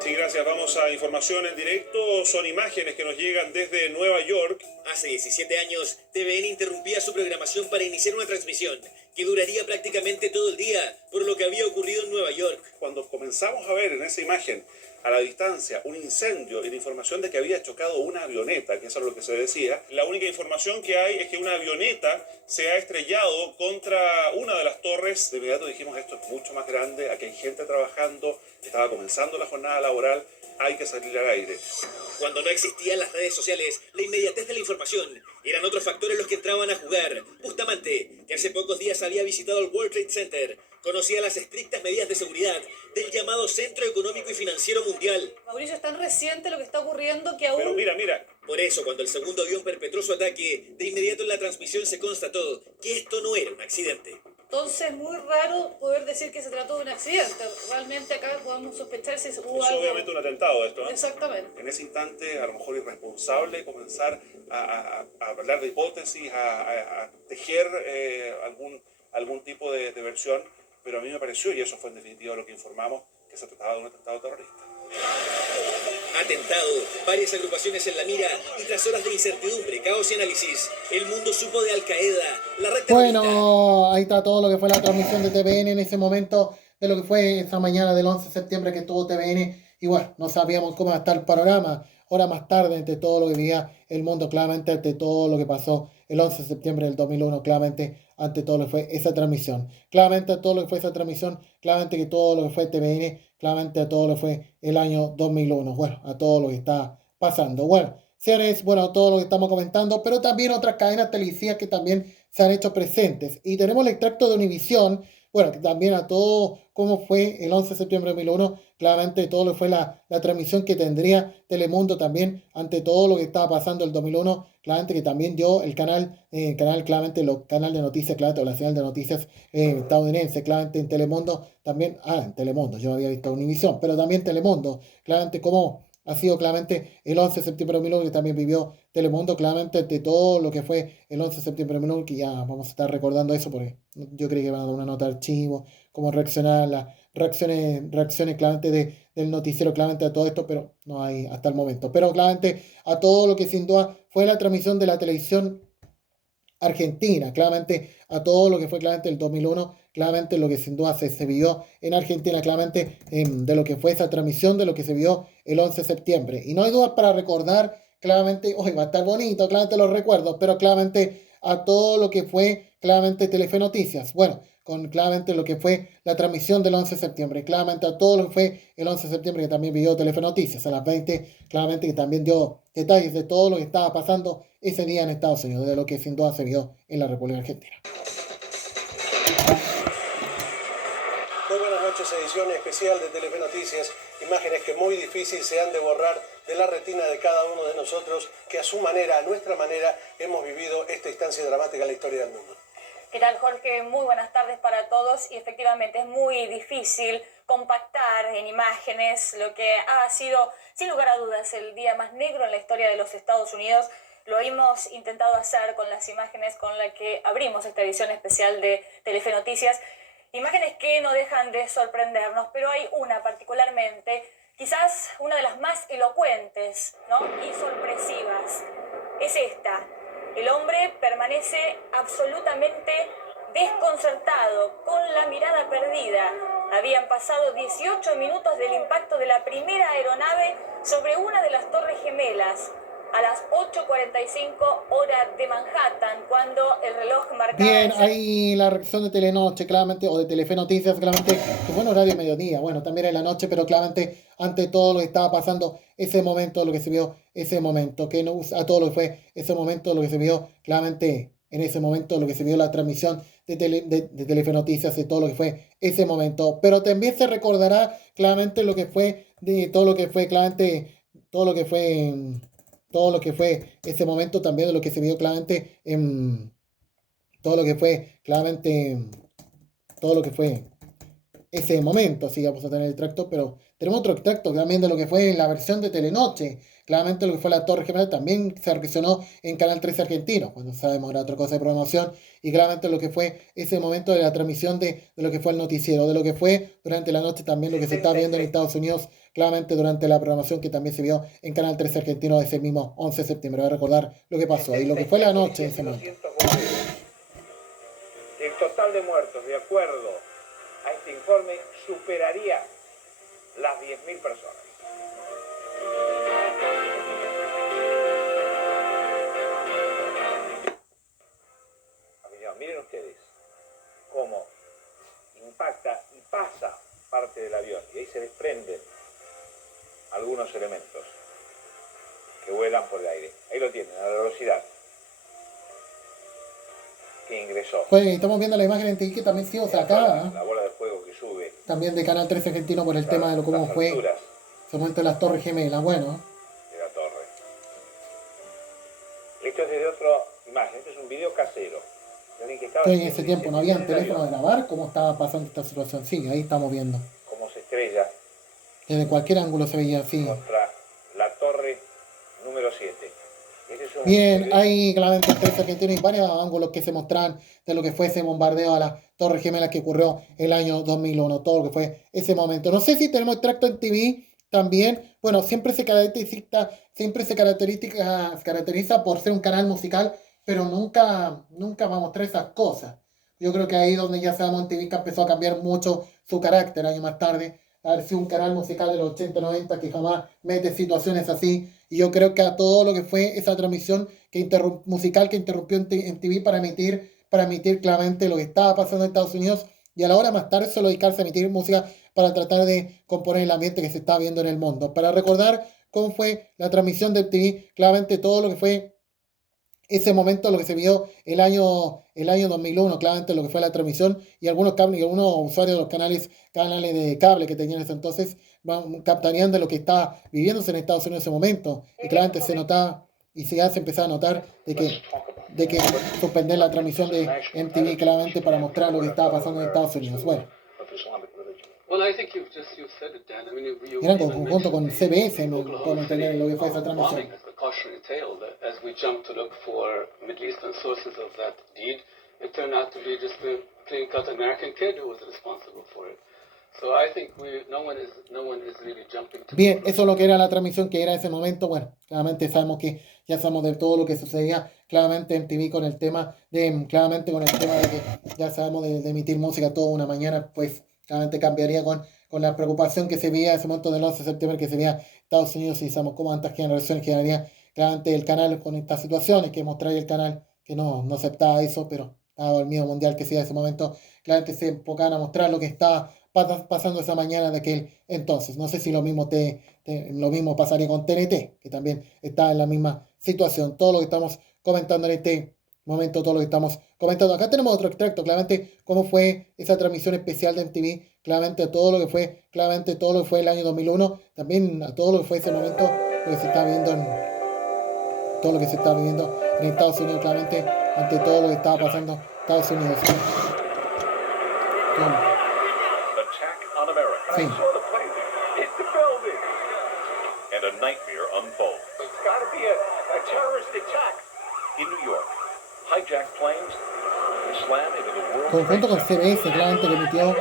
Sí, gracias. Vamos a información en directo. Son imágenes que nos llegan desde Nueva York. Hace 17 años, TVN interrumpía su programación para iniciar una transmisión que duraría prácticamente todo el día, por lo que había ocurrido en Nueva York. Cuando comenzamos a ver en esa imagen, a la distancia, un incendio y la información de que había chocado una avioneta, que eso es lo que se decía, la única información que hay es que una avioneta se ha estrellado contra una de las torres. De inmediato dijimos, esto es mucho más grande, aquí hay gente trabajando, estaba comenzando la jornada laboral, hay que salir al aire. Cuando no existían las redes sociales, la inmediatez de la información eran otros factores los que entraban a jugar. Bustamante, que hace pocos días había visitado el World Trade Center, conocía las estrictas medidas de seguridad del llamado Centro Económico y Financiero Mundial. Mauricio, es tan reciente lo que está ocurriendo que aún... Pero mira. Por eso, cuando el segundo avión perpetró su ataque, de inmediato en la transmisión se constató que esto no era un accidente. Entonces es muy raro poder decir que se trató de un accidente. Realmente acá podemos sospechar si hubo es algo... obviamente un atentado esto, ¿eh? Exactamente. En ese instante, a lo mejor irresponsable, comenzar a hablar de hipótesis, a tejer algún tipo de versión, pero a mí me pareció, y eso fue en definitiva lo que informamos, que se trataba de un atentado terrorista. Atentado, varias agrupaciones en la mira y tras horas de incertidumbre, caos y análisis, el mundo supo de Al Qaeda, la red terrorista. Bueno, ahí está todo lo que fue la transmisión de TVN en ese momento, de lo que fue esa mañana del 11 de septiembre que tuvo TVN, y bueno, no sabíamos cómo iba a estar el panorama, hora más tarde, entre todo lo que vivía el mundo, claramente ante todo lo que pasó el 11 de septiembre del 2001, claramente ante todo lo que fue esa transmisión, claramente todo lo que fue esa transmisión, claramente que todo lo que fue TVN, claramente a todo lo que fue el año 2001, bueno, a todo lo que está pasando. Bueno, señores, bueno, todo lo que estamos comentando, pero también otras cadenas televisivas que también se han hecho presentes. Y tenemos el extracto de Univisión, bueno, que también a todo cómo fue el 11 de septiembre de 2001, claramente todo lo que fue la transmisión que tendría Telemundo también ante todo lo que estaba pasando el 2001, claramente que también dio el canal claramente, el canal de noticias, claramente, o la señal de noticias estadounidense, claramente en Telemundo, también, en Telemundo, yo había visto Univisión, pero también Telemundo, claramente como ha sido claramente el 11 de septiembre de 2001 que también vivió Telemundo, claramente de todo lo que fue el 11 de septiembre de 2001, que ya vamos a estar recordando eso porque yo creo que van a dar una nota de archivo, cómo reaccionar, las reacciones claramente del noticiero claramente a todo esto, pero no hay hasta el momento. Pero claramente a todo lo que sin duda fue la transmisión de la televisión argentina, claramente a todo lo que fue claramente el 2001, claramente lo que sin duda se vio en Argentina, claramente de lo que fue esa transmisión, de lo que se vio el 11 de septiembre. Y no hay dudas para recordar, claramente, hoy va a estar bonito, claramente los recuerdos, pero claramente a todo lo que fue claramente Telefe Noticias. Bueno, con claramente lo que fue la transmisión del 11 de septiembre, claramente a todo lo que fue el 11 de septiembre que también vivió Telefe Noticias a las 20, claramente que también dio detalles de todo lo que estaba pasando ese día en Estados Unidos, de lo que sin duda se vio en la República Argentina. Muy buenas noches, edición especial de Telefe Noticias, imágenes que muy difícil se han de borrar de la retina de cada uno de nosotros que a su manera, a nuestra manera, hemos vivido esta instancia dramática en la historia del mundo. ¿Qué tal, Jorge? Muy buenas tardes para todos y efectivamente es muy difícil compactar en imágenes lo que ha sido, sin lugar a dudas, el día más negro en la historia de los Estados Unidos. Lo hemos intentado hacer con las imágenes con las que abrimos esta edición especial de Telefe Noticias. Imágenes que no dejan de sorprendernos, pero hay una particularmente, quizás una de las más elocuentes, ¿no?, y sorpresivas. Es esta. El hombre permanece absolutamente desconcertado, con la mirada perdida. Habían pasado 18 minutos del impacto de la primera aeronave sobre una de las Torres Gemelas, a las 8:45 hora de Manhattan, cuando el reloj marcaba... Bien, ahí la reacción de Telenoche, claramente, o de Telefe Noticias, claramente, que fue en horario mediodía, bueno, también en la noche, pero claramente, ante todo lo que estaba pasando, ese momento, lo que se vio, ese momento, que no a todo lo que fue ese momento, lo que se vio, claramente, en ese momento, lo que se vio la transmisión de Telefe Noticias, de todo lo que fue ese momento, pero también se recordará claramente lo que fue, de todo lo que fue, claramente, todo lo que fue ese momento también, de lo que se vio claramente en todo lo que fue claramente todo lo que fue ese momento. Sí, vamos a tener el tracto, pero tenemos otro extracto también de lo que fue la versión de Telenoche. Claramente lo que fue la Torre Gemela también se reaccionó en Canal 13 argentino, cuando sabemos era otra cosa de programación, y claramente lo que fue ese momento de la transmisión de lo que fue el noticiero, de lo que fue durante la noche también lo que se está viendo en Estados Unidos, claramente durante la programación que también se vio en Canal 13 argentino ese mismo 11 de septiembre. Voy a recordar lo que pasó y lo que fue la noche en ese momento. El total de muertos, de acuerdo a este informe, superaría las 10.000 personas. Miren ustedes cómo impacta y pasa parte del avión y ahí se desprenden algunos elementos que vuelan por el aire. Ahí lo tienen, a la velocidad que ingresó. Pues estamos viendo la imagen en TI que también sí, o sea, acá, la bola de fuego que sube. también de Canal 13 argentino por el tema de lo cómo fue ese momento de las Torres Gemelas. Bueno, De la torre. Esto es desde otra imagen, este es un video casero. que en ese tiempo no había teléfono de grabar, cómo estaba pasando esta situación. Sí, ahí estamos viendo. Cómo se estrella Desde cualquier ángulo se veía así. contra la torre número 7. Este es un Bien, hay claramente en 13 argentino y varios ángulos que se mostraban de lo que fue ese bombardeo a las Torres Gemelas que ocurrió el año 2001, todo lo que fue ese momento. No sé si tenemos extracto en TV también. Bueno, siempre se caracteriza por ser un canal musical, pero nunca va a mostrar esas cosas. Yo creo que ahí donde ya sabemos en TV que empezó a cambiar mucho su carácter años más tarde. Haber sido un canal musical de los 80-90 que jamás mete situaciones así. Y yo creo que a todo lo que fue esa transmisión musical que interrumpió en TV para emitir claramente lo que estaba pasando en Estados Unidos. Y a la hora más tarde solo dedicarse a emitir música para tratar de componer el ambiente que se está viendo en el mundo. Para recordar cómo fue la transmisión de TV, claramente todo lo que fue ese momento, lo que se vio el año 2001, claramente lo que fue la transmisión, y algunos usuarios de los canales de cable que tenían en ese entonces captarían de lo que estaba viviéndose en Estados Unidos en ese momento, y claramente se notaba y se empezaba a notar de que suspender la transmisión de MTV claramente para mostrar lo que estaba pasando en Estados Unidos. Bueno, eran junto con CBS, podemos entender lo que fue esa transmisión. Cautionary tale that as we jumped to look for Middle Eastern sources of that deed, it turned out to be just a clean-cut American kid who was responsible for it. So I think no one is really jumping to... Bien, eso es lo que era la transmisión que era ese momento. Bueno, claramente sabemos que ya sabemos de todo lo que sucedía claramente en TV con el tema de que ya sabemos de emitir música toda una mañana, pues claramente cambiaría con la preocupación que se veía en ese momento del 11 de septiembre que se veía Estados Unidos, y sabemos cómo tantas generaciones generaría claramente el canal con estas situaciones, que mostraría el canal que no aceptaba eso, pero dado el miedo mundial que se en ese momento, claramente se enfocaban a mostrar lo que estaba pasando esa mañana de aquel entonces. No sé si lo mismo pasaría con TNT, que también está en la misma situación. Todo lo que estamos comentando en este momento, todo lo que estamos comentando. Acá tenemos otro extracto, claramente cómo fue esa transmisión especial de MTV, claramente todo lo que fue el año 2001, también a todo lo que fue ese momento, lo que se está viendo todo lo que se está viviendo en Estados Unidos, claramente, ante todo lo que estaba pasando en Estados Unidos. ¿Sí? Attack on America. Sí. I saw the plane hit the building. And a nightmare unfolds. It's got to be a terrorist attack. In New York, hijacked planes slam into the World Conjunto con Trade Center. CBS, claramente que emitió. And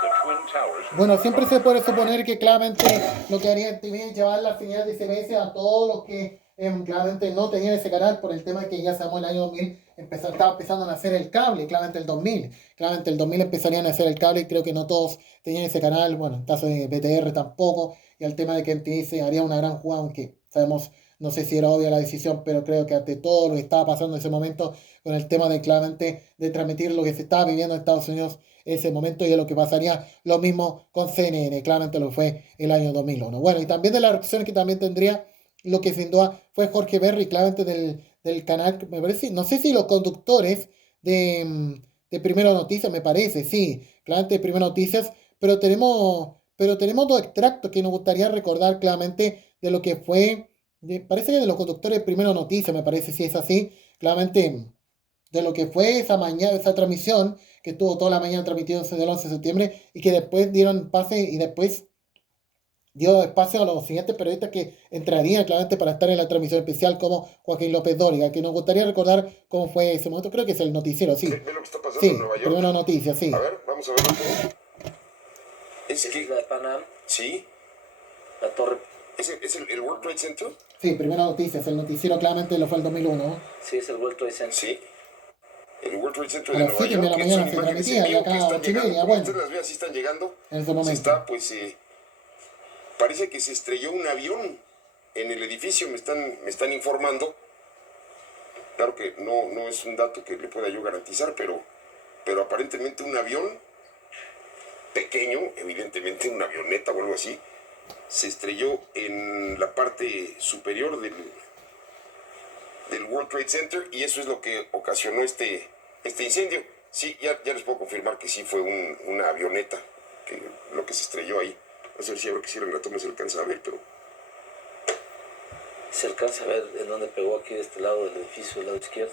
the Twin Towers. Bueno, siempre se puede suponer que claramente lo que haría TV es llevar la señal de CBS a todos los que claramente no tenían ese canal por el tema que ya sabemos el año 2000 estaba empezando a hacer el cable, claramente el 2000. Claramente el 2000 empezarían a hacer el cable y creo que no todos tenían ese canal, bueno, en caso de BTR tampoco, y el tema de que MTV se haría una gran jugada, aunque sabemos, no sé si era obvia la decisión, pero creo que ante todo lo que estaba pasando en ese momento con el tema de claramente de transmitir lo que se estaba viviendo en Estados Unidos en ese momento y de lo que pasaría lo mismo con CNN, claramente lo fue el año 2001. Bueno, y también de la reacción que también tendría lo que sin duda fue Jorge Berry, claramente del canal, me parece, no sé si los conductores de Primera Noticias, me parece, sí, claramente de Primera Noticias, pero tenemos dos extractos que nos gustaría recordar claramente de lo que fue, parece que de los conductores de Primera Noticias, me parece, si es así, claramente de lo que fue esa mañana, esa transmisión que estuvo toda la mañana transmitiéndose del 11 de septiembre y que después dieron pase y después dio espacio a los siguientes periodistas que entrarían claramente para estar en la transmisión especial como Joaquín López Dóriga, que nos gustaría recordar cómo fue ese momento, creo que es el noticiero, sí. ¿Ve lo que está pasando Sí, en Nueva York? Primera Noticia, sí. A ver, vamos a ver. Es que... La de Panam, Sí, la torre. es el World Trade Center. Sí, Primera Noticias, el noticiero claramente lo fue el 2001. Sí, es el World Trade Center. Sí. El World Trade Center A de las Nueva 7 de York. la que mañana son se imágenes transmitía, en y vivo acá que a están 8:30, llegando. bueno. Usted las ve así, están llegando. En ese Se momento. está, pues, parece que se estrelló un avión en el edificio, me están informando. Claro que no es un dato que le pueda yo garantizar, pero aparentemente un avión pequeño, evidentemente una avioneta o algo así, se estrelló en la parte superior del World Trade Center y eso es lo que ocasionó este incendio. Sí, ya les puedo confirmar que sí fue una avioneta lo que se estrelló ahí. No sé si ahora que cierran la toma se alcanza a ver, pero... Se alcanza a ver en dónde pegó aquí de este lado del edificio, del lado izquierdo.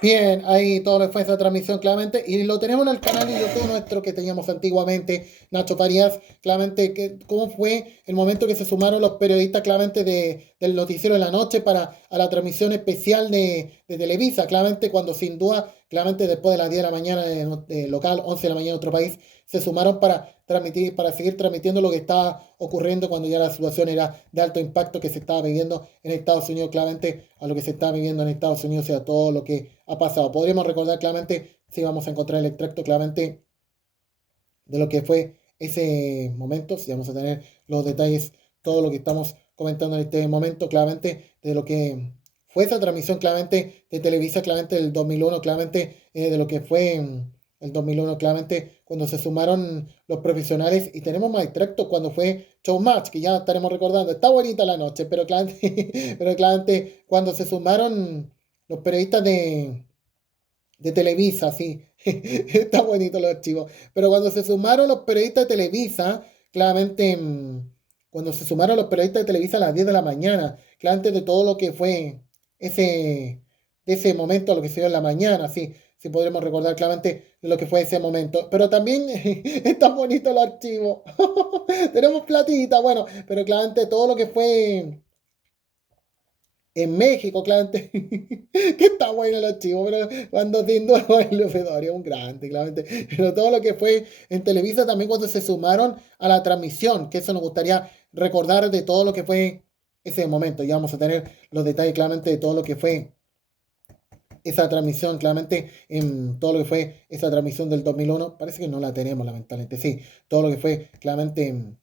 Bien, ahí todo lo que fue esa transmisión claramente, y lo tenemos en el canal de YouTube nuestro que teníamos antiguamente, Nacho Farías, claramente cómo fue el momento que se sumaron los periodistas claramente del noticiero de la noche a la transmisión especial de Televisa, claramente cuando sin duda, claramente después de las 10 de la mañana de local, 11 de la mañana en otro país, se sumaron para transmitir, para seguir transmitiendo lo que estaba ocurriendo cuando ya la situación era de alto impacto que se estaba viviendo en Estados Unidos, claramente a lo que se está viviendo en Estados Unidos y a todo lo que ha pasado. Podríamos recordar claramente, si vamos a encontrar el extracto claramente de lo que fue ese momento, si vamos a tener los detalles, todo lo que estamos comentando en este momento, claramente de lo que fue esa transmisión claramente de Televisa, claramente del 2001, claramente de lo que fue el 2001, claramente cuando se sumaron los profesionales, y tenemos más extractos cuando fue Showmatch, que ya estaremos recordando, está bonita la noche, pero claramente cuando se sumaron los periodistas de Televisa, sí, está bonito los archivos, pero cuando se sumaron los periodistas de Televisa, claramente cuando se sumaron los periodistas de Televisa a las 10 de la mañana, claramente de todo lo que fue de ese momento a lo que se dio en la mañana, sí podremos recordar claramente de lo que fue ese momento. Pero también está bonito el archivo. Tenemos platita, bueno, pero claramente todo lo que fue en México, claramente, que está bueno el archivo, pero cuando sin duda el Fedorio, un grande, claramente, pero todo lo que fue en Televisa también cuando se sumaron a la transmisión, que eso nos gustaría recordar de todo lo que fue ese momento. Ya vamos a tener los detalles claramente de todo lo que fue esa transmisión, claramente en todo lo que fue esa transmisión del 2001, parece que no la tenemos lamentablemente, sí, todo lo que fue claramente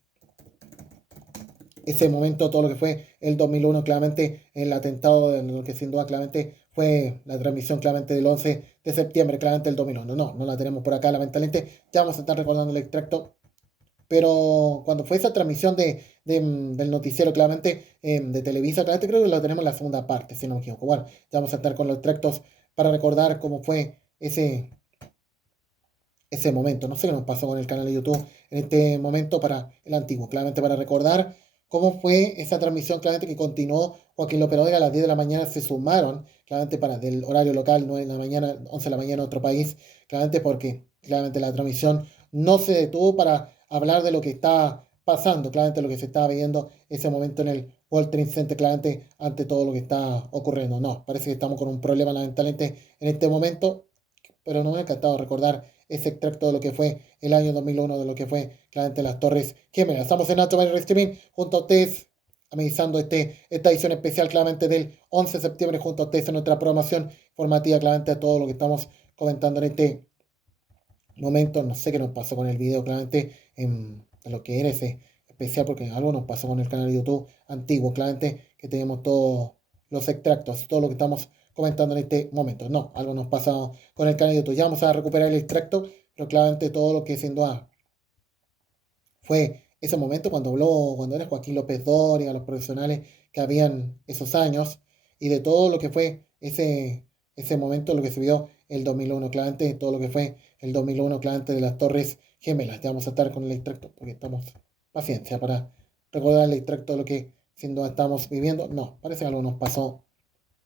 ese momento, todo lo que fue el 2001, claramente el atentado, de lo que sin duda claramente fue la transmisión claramente del 11 de septiembre, claramente del 2001, no la tenemos por acá lamentablemente, ya vamos a estar recordando el extracto, pero cuando fue esa transmisión del noticiero claramente de Televisa, claramente creo que lo tenemos en la segunda parte, si no me equivoco. Bueno, ya vamos a estar con los extractos para recordar cómo fue ese momento. No sé qué nos pasó con el canal de YouTube en este momento para el antiguo, claramente para recordar cómo fue esa transmisión claramente que continuó. Joaquín López Dóriga a las 10 de la mañana se sumaron claramente para del horario local, 9 de la mañana, 11 de la mañana en otro país, claramente porque claramente la transmisión no se detuvo para hablar de lo que estaba pasando, claramente lo que se estaba viviendo ese momento en el World Trade Center, claramente ante todo lo que está ocurriendo. No, parece que estamos con un problema lamentablemente en este momento, pero no me ha encantado recordar ese extracto de lo que fue el año 2001, de lo que fue claramente las Torres Gemelas. Estamos en Nacho Mayer Streaming junto a ustedes, amenizando esta edición especial claramente del 11 de septiembre junto a ustedes en nuestra programación informativa, claramente a todo lo que estamos comentando en este momento. No sé qué nos pasó con el video claramente en lo que era ese especial, porque algo nos pasó con el canal de YouTube antiguo, claramente que tenemos todos los extractos, todo lo que estamos comentando en este momento. No, algo nos pasa con el canal de YouTube. Ya vamos a recuperar el extracto, pero claramente todo lo que sin duda fue ese momento cuando era Joaquín López Dóriga, los profesionales que habían esos años, y de todo lo que fue ese momento, lo que se vio el 2001, claramente todo lo que fue el 2001, claramente de las Torres Gemelas. Ya vamos a estar con el extracto, porque estamos paciencia para recordar el extracto de lo que sin duda estamos viviendo. No, parece que algo nos pasó.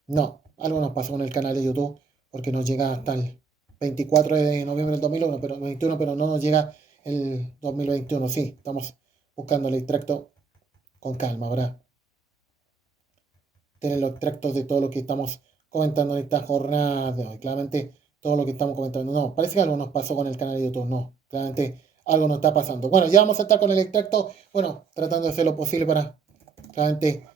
No, algo nos pasó con el canal de YouTube, porque nos llega hasta el 24 de noviembre del 2001, pero 21, pero no nos llega el 2021. Sí, estamos buscando el extracto con calma, ¿verdad? Tener los extractos de todo lo que estamos comentando en esta jornada de hoy. Claramente, todo lo que estamos comentando. No, parece que algo nos pasó con el canal de YouTube. No, claramente algo nos está pasando. Bueno, ya vamos a estar con el extracto. Bueno, tratando de hacer lo posible para claramente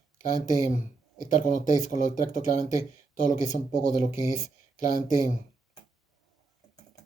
estar con ustedes con los extractos. Claramente, todo lo que es un poco de lo que es claramente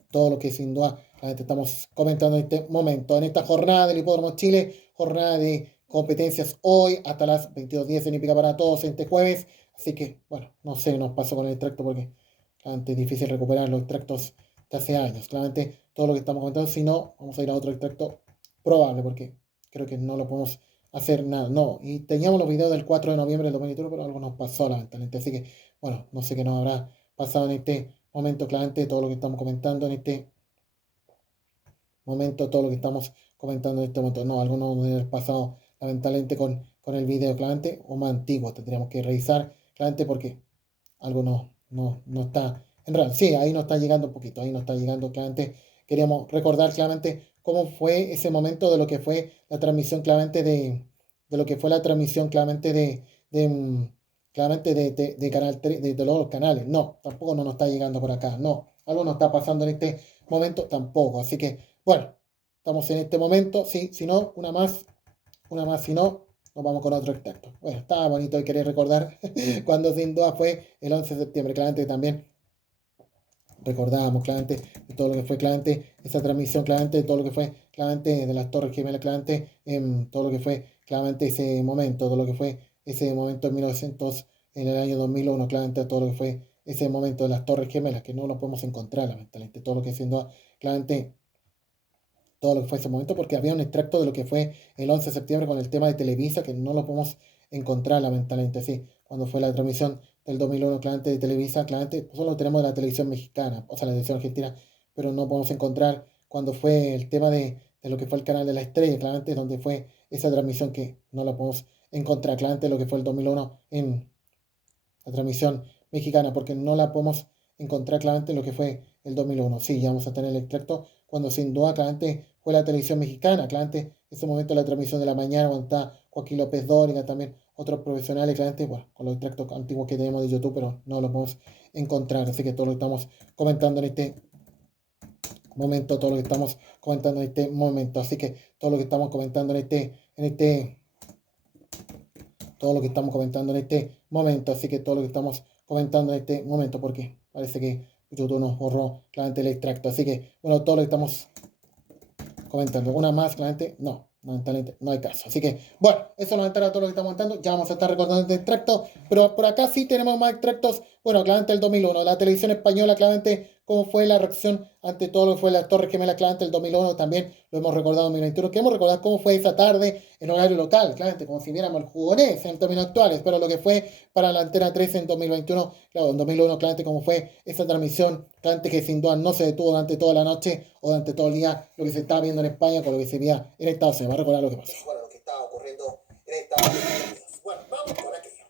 todo lo que sin duda estamos comentando en este momento, en esta jornada del Hipódromo Chile, jornada de competencias hoy hasta las 22:10 en Hípica para Todos este jueves. Así que, bueno, no sé, nos pasó con el extracto porque claramente es difícil recuperar los extractos de hace años. Claramente todo lo que estamos comentando, si no, vamos a ir a otro extracto probable porque creo que no lo podemos hacer nada. No, y teníamos los videos del 4 de noviembre del 2021, pero algo nos pasó lamentablemente. Así que, bueno, no sé qué nos habrá pasado en este momento, claramente todo lo que estamos comentando en este momento, todo lo que estamos comentando en este momento. No, algo no debe haber pasado lamentablemente con el video, claramente, o más antiguo. Tendríamos que revisar, claramente, porque algo no está en real. Sí, ahí nos está llegando un poquito, ahí nos está llegando, claramente. Queríamos recordar claramente cómo fue ese momento de lo que fue la transmisión, claramente, de lo que fue la transmisión, claramente, de Canal 3, de los canales. No, tampoco nos está llegando por acá. No, algo nos está pasando en este momento, tampoco. Así que, bueno, estamos en este momento. Sí, si no, una más, si no, nos vamos con otro extracto. Bueno, estaba bonito y querer recordar cuando sin duda fue el 11 de septiembre. Claramente también recordábamos claramente de todo lo que fue claramente esa transmisión, claramente de todo lo que fue claramente de las Torres Gemelas, claramente todo lo que fue claramente ese momento, todo lo que fue ese momento en el año 2001, claramente todo lo que fue ese momento de las Torres Gemelas, que no lo podemos encontrar lamentablemente, todo lo que siendo claramente todo lo que fue ese momento, porque había un extracto de lo que fue el 11 de septiembre con el tema de Televisa, que no lo podemos encontrar lamentablemente, sí, cuando fue la transmisión del 2001, claramente de Televisa, claramente solo tenemos de la televisión mexicana, o sea, la televisión argentina, pero no podemos encontrar cuando fue el tema de lo que fue el canal de la Estrella, claramente donde fue esa transmisión que no la podemos encontrar, claramente lo que fue el 2001 en la transmisión mexicana, porque no la podemos encontrar claramente lo que fue el 2001. Sí, ya vamos a tener el extracto cuando sin duda claramente fue la televisión mexicana, claramente ese momento de la transmisión de la mañana, cuando está Joaquín López Dóriga, también otros profesionales, claramente, bueno, con los extractos antiguos que tenemos de YouTube, pero no los podemos encontrar, así que todo lo que estamos comentando en este momento, todo lo que estamos comentando en este momento, así que todo lo que estamos comentando todo lo que estamos comentando en este momento, así que todo lo que estamos comentando en este momento, porque parece que YouTube nos borró claramente el extracto, así que, bueno, todo lo que estamos comentando, una más, claramente, no hay caso, así que, bueno, eso nos entra todo lo que estamos comentando, ya vamos a estar recordando este extracto, pero por acá sí tenemos más extractos, bueno, claramente el 2001, la televisión española, claramente, cómo fue la reacción ante todo lo que fue las Torres Gemelas, claramente el 2001, también lo hemos recordado en 2021, queremos recordar cómo fue esa tarde en horario local, claramente, como si viéramos el jugonés en términos actuales, pero lo que fue para la Antena 13 en 2021, claro, en 2001, claramente, cómo fue esa transmisión, claramente que sin duda no se detuvo durante toda la noche o durante todo el día, lo que se estaba viendo en España con lo que se veía en Estados Unidos. Va a recordar lo que pasó. Bueno, lo que estaba ocurriendo en de Estados Unidos. Bueno, vamos con aquello.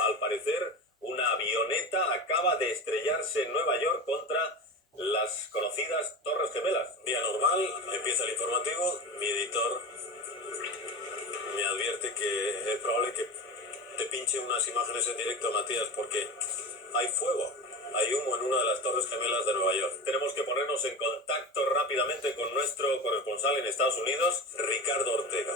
Al parecer, una avioneta acaba de estrellarse en Nueva York contra las conocidas Torres Gemelas. Día normal, empieza el informativo. Mi editor me advierte que es probable que te pinche unas imágenes en directo, Matías, porque hay fuego, hay humo en una de las Torres Gemelas de Nueva York. Tenemos que ponernos en contacto rápidamente con nuestro corresponsal en Estados Unidos, Ricardo Ortega.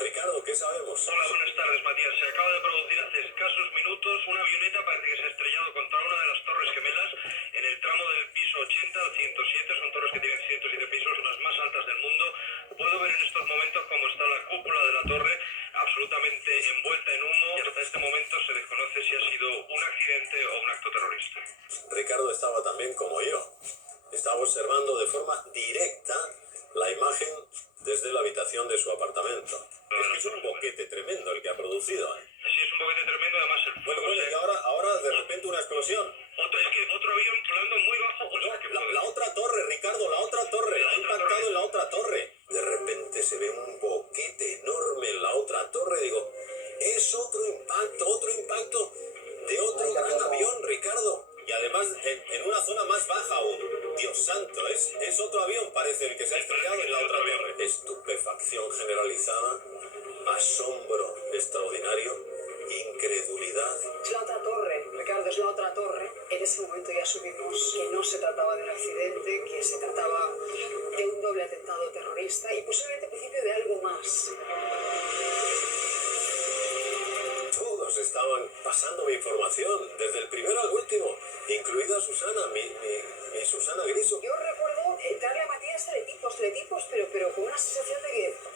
Ricardo, ¿qué sabemos? Hola, buenas tardes, Matías. Se acaba de producir hace escasos minutos una avioneta, parece que se ha estrellado contra una de las Torres Gemelas en el tramo del piso 80 al 107. Son torres que tienen 107 pisos, las más altas del mundo. Puedo ver en estos momentos cómo está la cúpula de la torre, absolutamente envuelta en humo. Y hasta este momento se desconoce si ha sido un accidente o un acto terrorista. Ricardo estaba también como yo. Estaba observando de forma directa la imagen desde la habitación de su apartamento. Es que es un boquete tremendo el que ha producido. Sí, es un boquete tremendo, además el fuego... Bueno, y ahora de repente una explosión. Otro avión volando muy bajo... La otra torre, Ricardo, la otra torre. Ha impactado en la otra torre. De repente se ve un boquete enorme en la otra torre. Digo, es otro impacto de otro gran avión, Ricardo. Y además en una zona más baja aún. Dios santo, es otro avión, parece, el que se ha estrellado en la otra torre. Estupefacción generalizada, asombro extraordinario, incredulidad. Es la otra torre, Ricardo, es la otra torre. En ese momento ya supimos que no se trataba de un accidente, que se trataba de un doble atentado terrorista y posiblemente al principio de algo más. Todos estaban pasándome información, desde el primero al último, incluida Susana, mi Susana Griso. Yo recuerdo entrarle a Matías teletipos, pero con una sensación de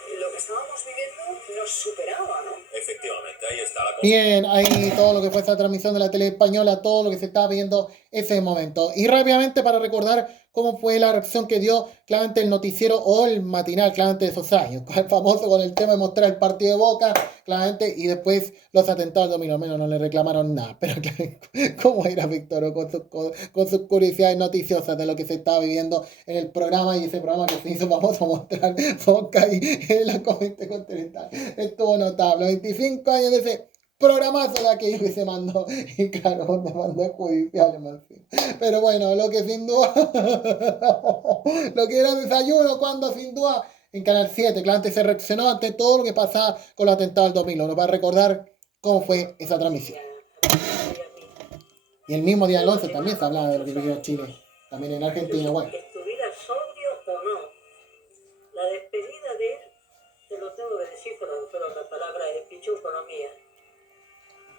que lo que estábamos viviendo nos superaba, ¿no? Efectivamente, ahí está la cosa. Bien, ahí todo lo que fue esa transmisión de la tele española, todo lo que se estaba viendo ese momento. Y rápidamente para recordar cómo fue la reacción que dio claramente el noticiero o el matinal claramente de esos años, el famoso con el tema de mostrar el partido de Boca, claramente, y después los atentados al dominio, al menos no le reclamaron nada, pero cómo era Víctor con sus curiosidades noticiosas de lo que se estaba viviendo en el programa, y ese programa que se hizo famoso mostrar Boca y en la Corriente Continental. Estuvo notable, 25 años de ese programazo de aquello que se mandó, y claro, demanda judicial, en fin. Pero bueno, lo que sin duda, lo que era desayuno, cuando sin duda en Canal 7, claramente se reaccionó ante todo lo que pasaba con el atentado del 2001, para recordar cómo fue esa transmisión. Y el mismo día del 11 también se hablaba de lo que vivió Chile, también en Argentina, bueno. Estuviera sobrio o no, la despedida de él, te lo tengo que decir con la palabra de pichuconomía.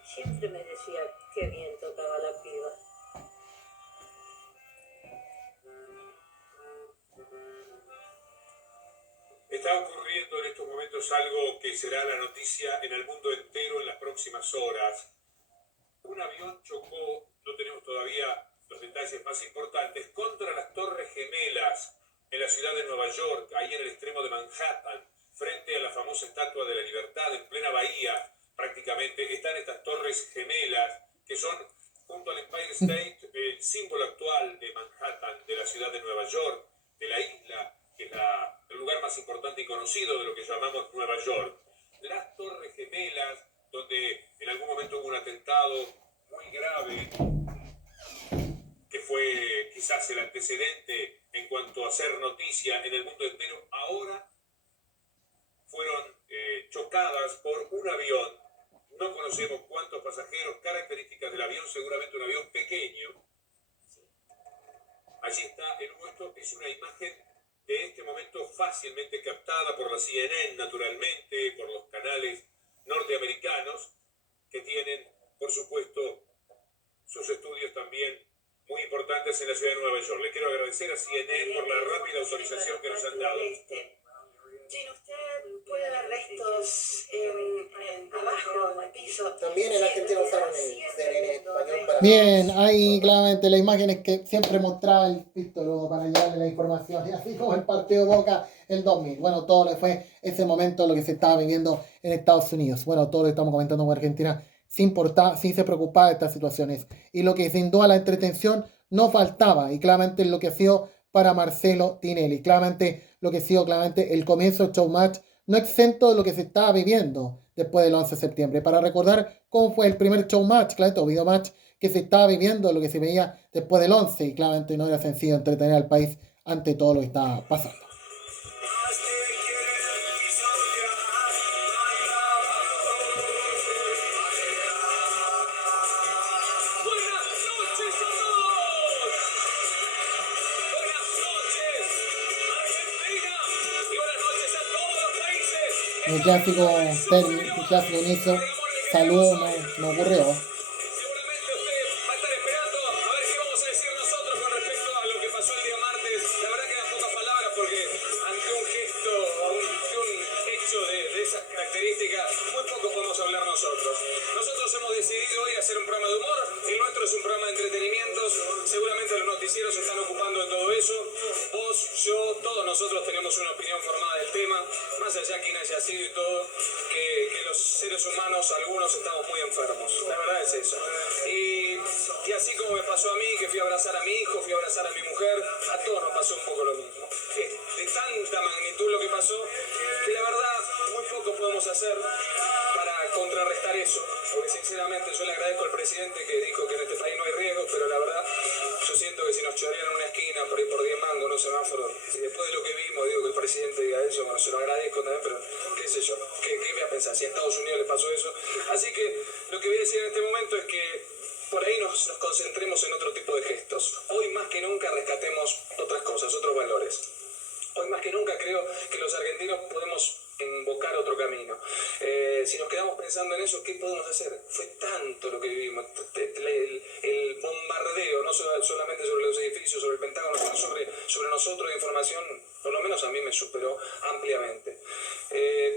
Siempre me decía qué bien tocaba la piba. Está ocurriendo en estos momentos algo que será la noticia en el mundo entero en las próximas horas. Un avión chocó, no tenemos todavía los detalles más importantes, contra las Torres Gemelas en la ciudad de Nueva York, ahí en el extremo de Manhattan, frente a la famosa Estatua de la Libertad, en plena bahía. Prácticamente están estas torres gemelas que son, junto al Empire State, el símbolo actual de Manhattan, de la ciudad de Nueva York, de la isla, que es el lugar más importante y conocido de lo que llamamos Nueva York. Las torres gemelas, donde en algún momento hubo un atentado muy grave, que fue quizás el antecedente en cuanto a hacer noticia en el mundo entero, ahora fueron chocadas por un avión. No conocemos cuántos pasajeros, características del avión, seguramente un avión pequeño. Allí está el puesto, es una imagen de este momento fácilmente captada por la CNN, naturalmente, por los canales norteamericanos, que tienen, por supuesto, sus estudios también muy importantes en la ciudad de Nueva York. Le quiero agradecer a CNN por la rápida autorización que nos han dado. Gino, usted puede ver restos abajo en el piso. También en Argentina usaron el CNN español para... Bien, ahí claramente las imágenes que siempre mostraba el Víctor para llevarle la información, y así como el partido de Boca el 2000. Bueno, todo le fue ese momento lo que se estaba viviendo en Estados Unidos. Bueno, todo lo que estamos comentando con Argentina sin se preocupaba de estas situaciones. Y lo que sin duda la entretención no faltaba, y claramente lo que ha sido para Marcelo Tinelli, claramente lo que ha sido claramente el comienzo del showmatch, no exento de lo que se estaba viviendo después del 11 de septiembre. Para recordar cómo fue el primer showmatch, claramente, o videomatch que se estaba viviendo, lo que se veía después del 11, y claramente no era sencillo entretener al país ante todo lo que estaba pasando. El clásico inicio, saludo no ocurrió. Nosotros hemos decidido hoy hacer un programa de humor, el nuestro es un programa de entretenimientos, seguramente los noticieros se están ocupando de todo eso, vos, yo, todos nosotros tenemos una opinión formada del tema, más allá de quién haya sido y todo, que los seres humanos, algunos estamos muy enfermos, la verdad es eso. Y así como me pasó a mí, que fui a abrazar a mi hijo, fui a abrazar a mi mujer, a todos nos pasó un poco lo mismo. Es de tanta magnitud lo que pasó, que la verdad muy poco podemos hacer para contrarrestar eso, porque sinceramente yo le agradezco al presidente que dijo que en este país no hay riesgos, pero la verdad yo siento que si nos chorean en una esquina por ahí por 10 mangos, no semáforos, y después de lo que vimos digo que el presidente diga eso, bueno, se lo agradezco también, pero qué sé yo, ¿qué voy a pensar? Si a Estados Unidos le pasó eso. Así que lo que voy a decir en este momento es que por ahí nos concentremos en otro tipo de gestos. Hoy más que nunca rescatemos otras cosas, otros valores. Hoy más que nunca creo que los argentinos podemos invocar otro camino. Si nos quedamos pensando en eso, ¿qué podemos hacer? Fue tanto lo que vivimos, el bombardeo, no solamente sobre los edificios, sobre el Pentágono, sino sobre nosotros de información, por lo menos a mí me superó ampliamente.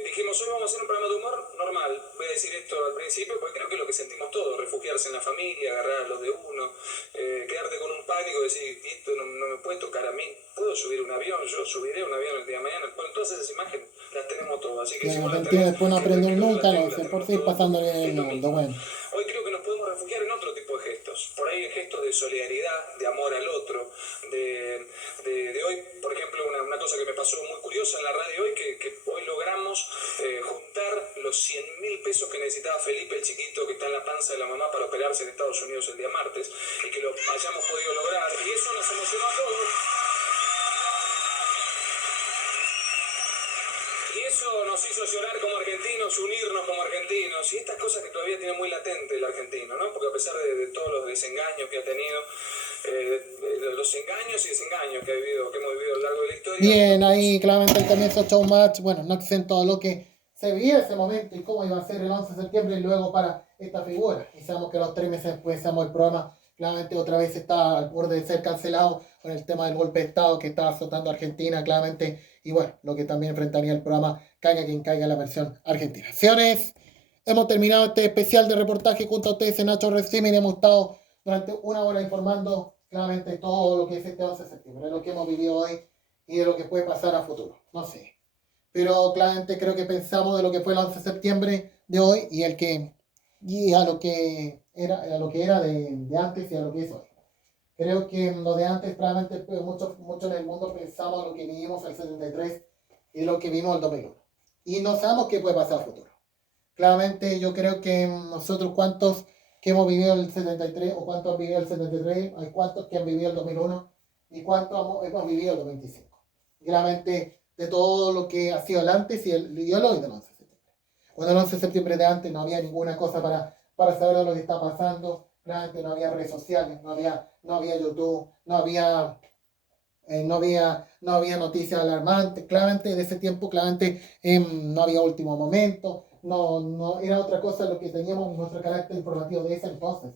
Dijimos, hoy vamos a hacer un programa de humor normal. Voy a decir esto al principio porque creo que es lo que sentimos todos, refugiarse en la familia, agarrar a los de uno, quedarte con un pánico, decir, esto no me puede tocar a mí, puedo subir un avión, yo subiré un avión el día de mañana. Bueno, todas esas imágenes las tenemos todas, así que si después no aprender nunca, lo sé por sí pasándole en el mundo, bueno. Hoy creo que nos podemos refugiar en otro tipo de gestos, por ahí en gestos de solidaridad, de amor al otro, de hoy, por ejemplo, una cosa que me pasó muy curiosa en la radio hoy, que hoy logramos juntar los 100.000 pesos que necesitaba Felipe el chiquito que está en la panza de la mamá para operarse en Estados Unidos el día martes, y que lo hayamos podido lograr, y eso nos emocionó a todos. Y eso nos hizo llorar como argentinos, unirnos como argentinos, y estas cosas que todavía tiene muy latente el argentino, ¿no? Porque a pesar de todos los desengaños que ha tenido, los engaños y desengaños que hemos vivido a lo largo de la historia. Bien, ahí claramente el comienzo showmatch, bueno, no exento de lo que se vivía en ese momento y cómo iba a ser el 11 de septiembre y luego para esta figura. Y sabemos que los 3 meses después el programa claramente otra vez está al borde de ser cancelado con el tema del golpe de Estado que estaba azotando a Argentina, claramente, y bueno, lo que también enfrentaría el programa Caiga quien caiga, la versión argentina. Señores, hemos terminado este especial de reportaje junto a ustedes en Nacho Streaming. Hemos estado durante una hora informando claramente todo lo que es este 11 de septiembre, de lo que hemos vivido hoy y de lo que puede pasar a futuro, no sé. Pero claramente creo que pensamos de lo que fue el 11 de septiembre de hoy y a lo que era de antes y a lo que es hoy. Creo que lo de antes probablemente muchos en el mundo pensamos lo que vivimos el 73 y lo que vimos el 2001. Y no sabemos qué puede pasar a futuro. Claramente yo creo que nosotros cuántos que hemos vivido el 73 o cuántos han vivido el 73, hay cuántos que han vivido el 2001 y cuántos hemos vivido el 2025. Claramente de todo lo que ha sido el antes y el hoy del 11 de septiembre. Cuando el 11 de septiembre de antes no había ninguna cosa para saber lo que está pasando, claramente no había redes sociales, no había YouTube, no había noticias alarmantes, claramente de ese tiempo, claramente no había último momento, no era otra cosa lo que teníamos en nuestro carácter informativo de ese entonces,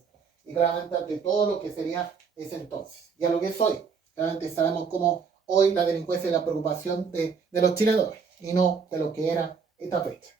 y claramente ante todo lo que sería ese entonces, y a lo que es hoy, claramente sabemos cómo hoy la delincuencia es la preocupación de los chilenos, y no de lo que era esta fecha.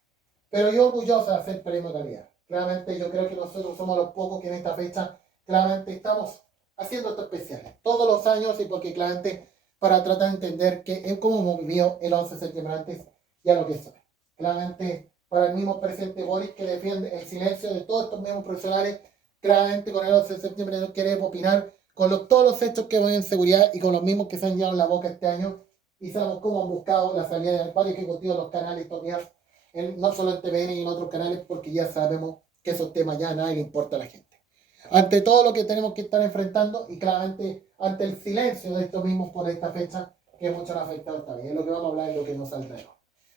Pero yo orgulloso de hacer premio de calidad. Claramente yo creo que nosotros somos los pocos que en esta fecha claramente estamos haciendo estos especiales todos los años y porque claramente para tratar de entender cómo hemos vivido el 11 de septiembre antes y a lo que es hoy. Claramente para el mismo presidente Boric, que defiende el silencio de todos estos mismos profesionales. Claramente con el 11 de septiembre no queremos opinar con todos los hechos que van en seguridad y con los mismos que se han llevado en la boca este año, y sabemos cómo han buscado la salida de varios ejecutivos de los canales estos días, no solo en TVN y en otros canales, porque ya sabemos que esos temas ya a nadie le importa a la gente. Ante todo lo que tenemos que estar enfrentando y claramente ante el silencio de estos mismos por esta fecha, que mucho nos ha afectado esta vez, es lo que vamos a hablar, es lo que nos saldrá.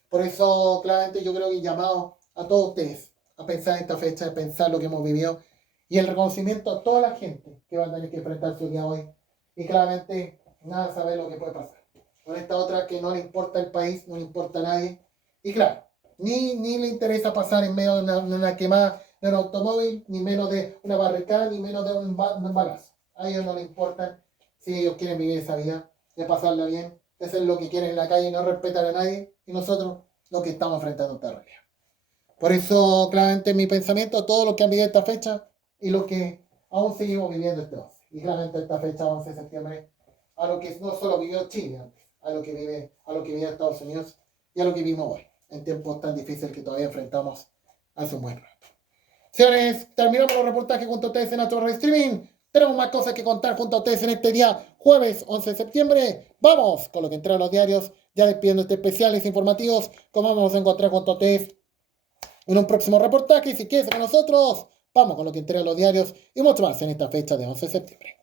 Por eso, claramente, yo creo que llamado a todos ustedes a pensar en esta fecha, a pensar lo que hemos vivido y el reconocimiento a toda la gente que va a tener que enfrentarse el día hoy. Y claramente, nada saber lo que puede pasar. Con esta otra que no le importa el país, no le importa a nadie. Y claro, ni le interesa pasar en medio de una quemada de un automóvil, ni menos de una barricada, ni menos de un balazo. A ellos no les importa si ellos quieren vivir esa vida, de pasarla bien, de hacer lo que quieren en la calle y no respetar a nadie. Y nosotros, lo que estamos enfrentando esta realidad. Por eso, claramente, mi pensamiento a todos los que han vivido esta fecha y los que aún seguimos viviendo este 11. Y claramente esta fecha, 11 de septiembre, a lo que no solo vivió Chile antes, a lo que vive Estados Unidos y a lo que vivimos hoy, en tiempos tan difíciles que todavía enfrentamos hace un buen rato. Señores, terminamos los reportajes junto a ustedes en nuestro streaming. Tenemos más cosas que contar junto a ustedes en este día, jueves 11 de septiembre. Vamos con lo que entra a los diarios, ya despidiendo este especiales informativos, como vamos a encontrar junto a ustedes en un próximo reportaje. Y si quieres con nosotros, vamos con lo que entra a los diarios y mucho más en esta fecha de 11 de septiembre.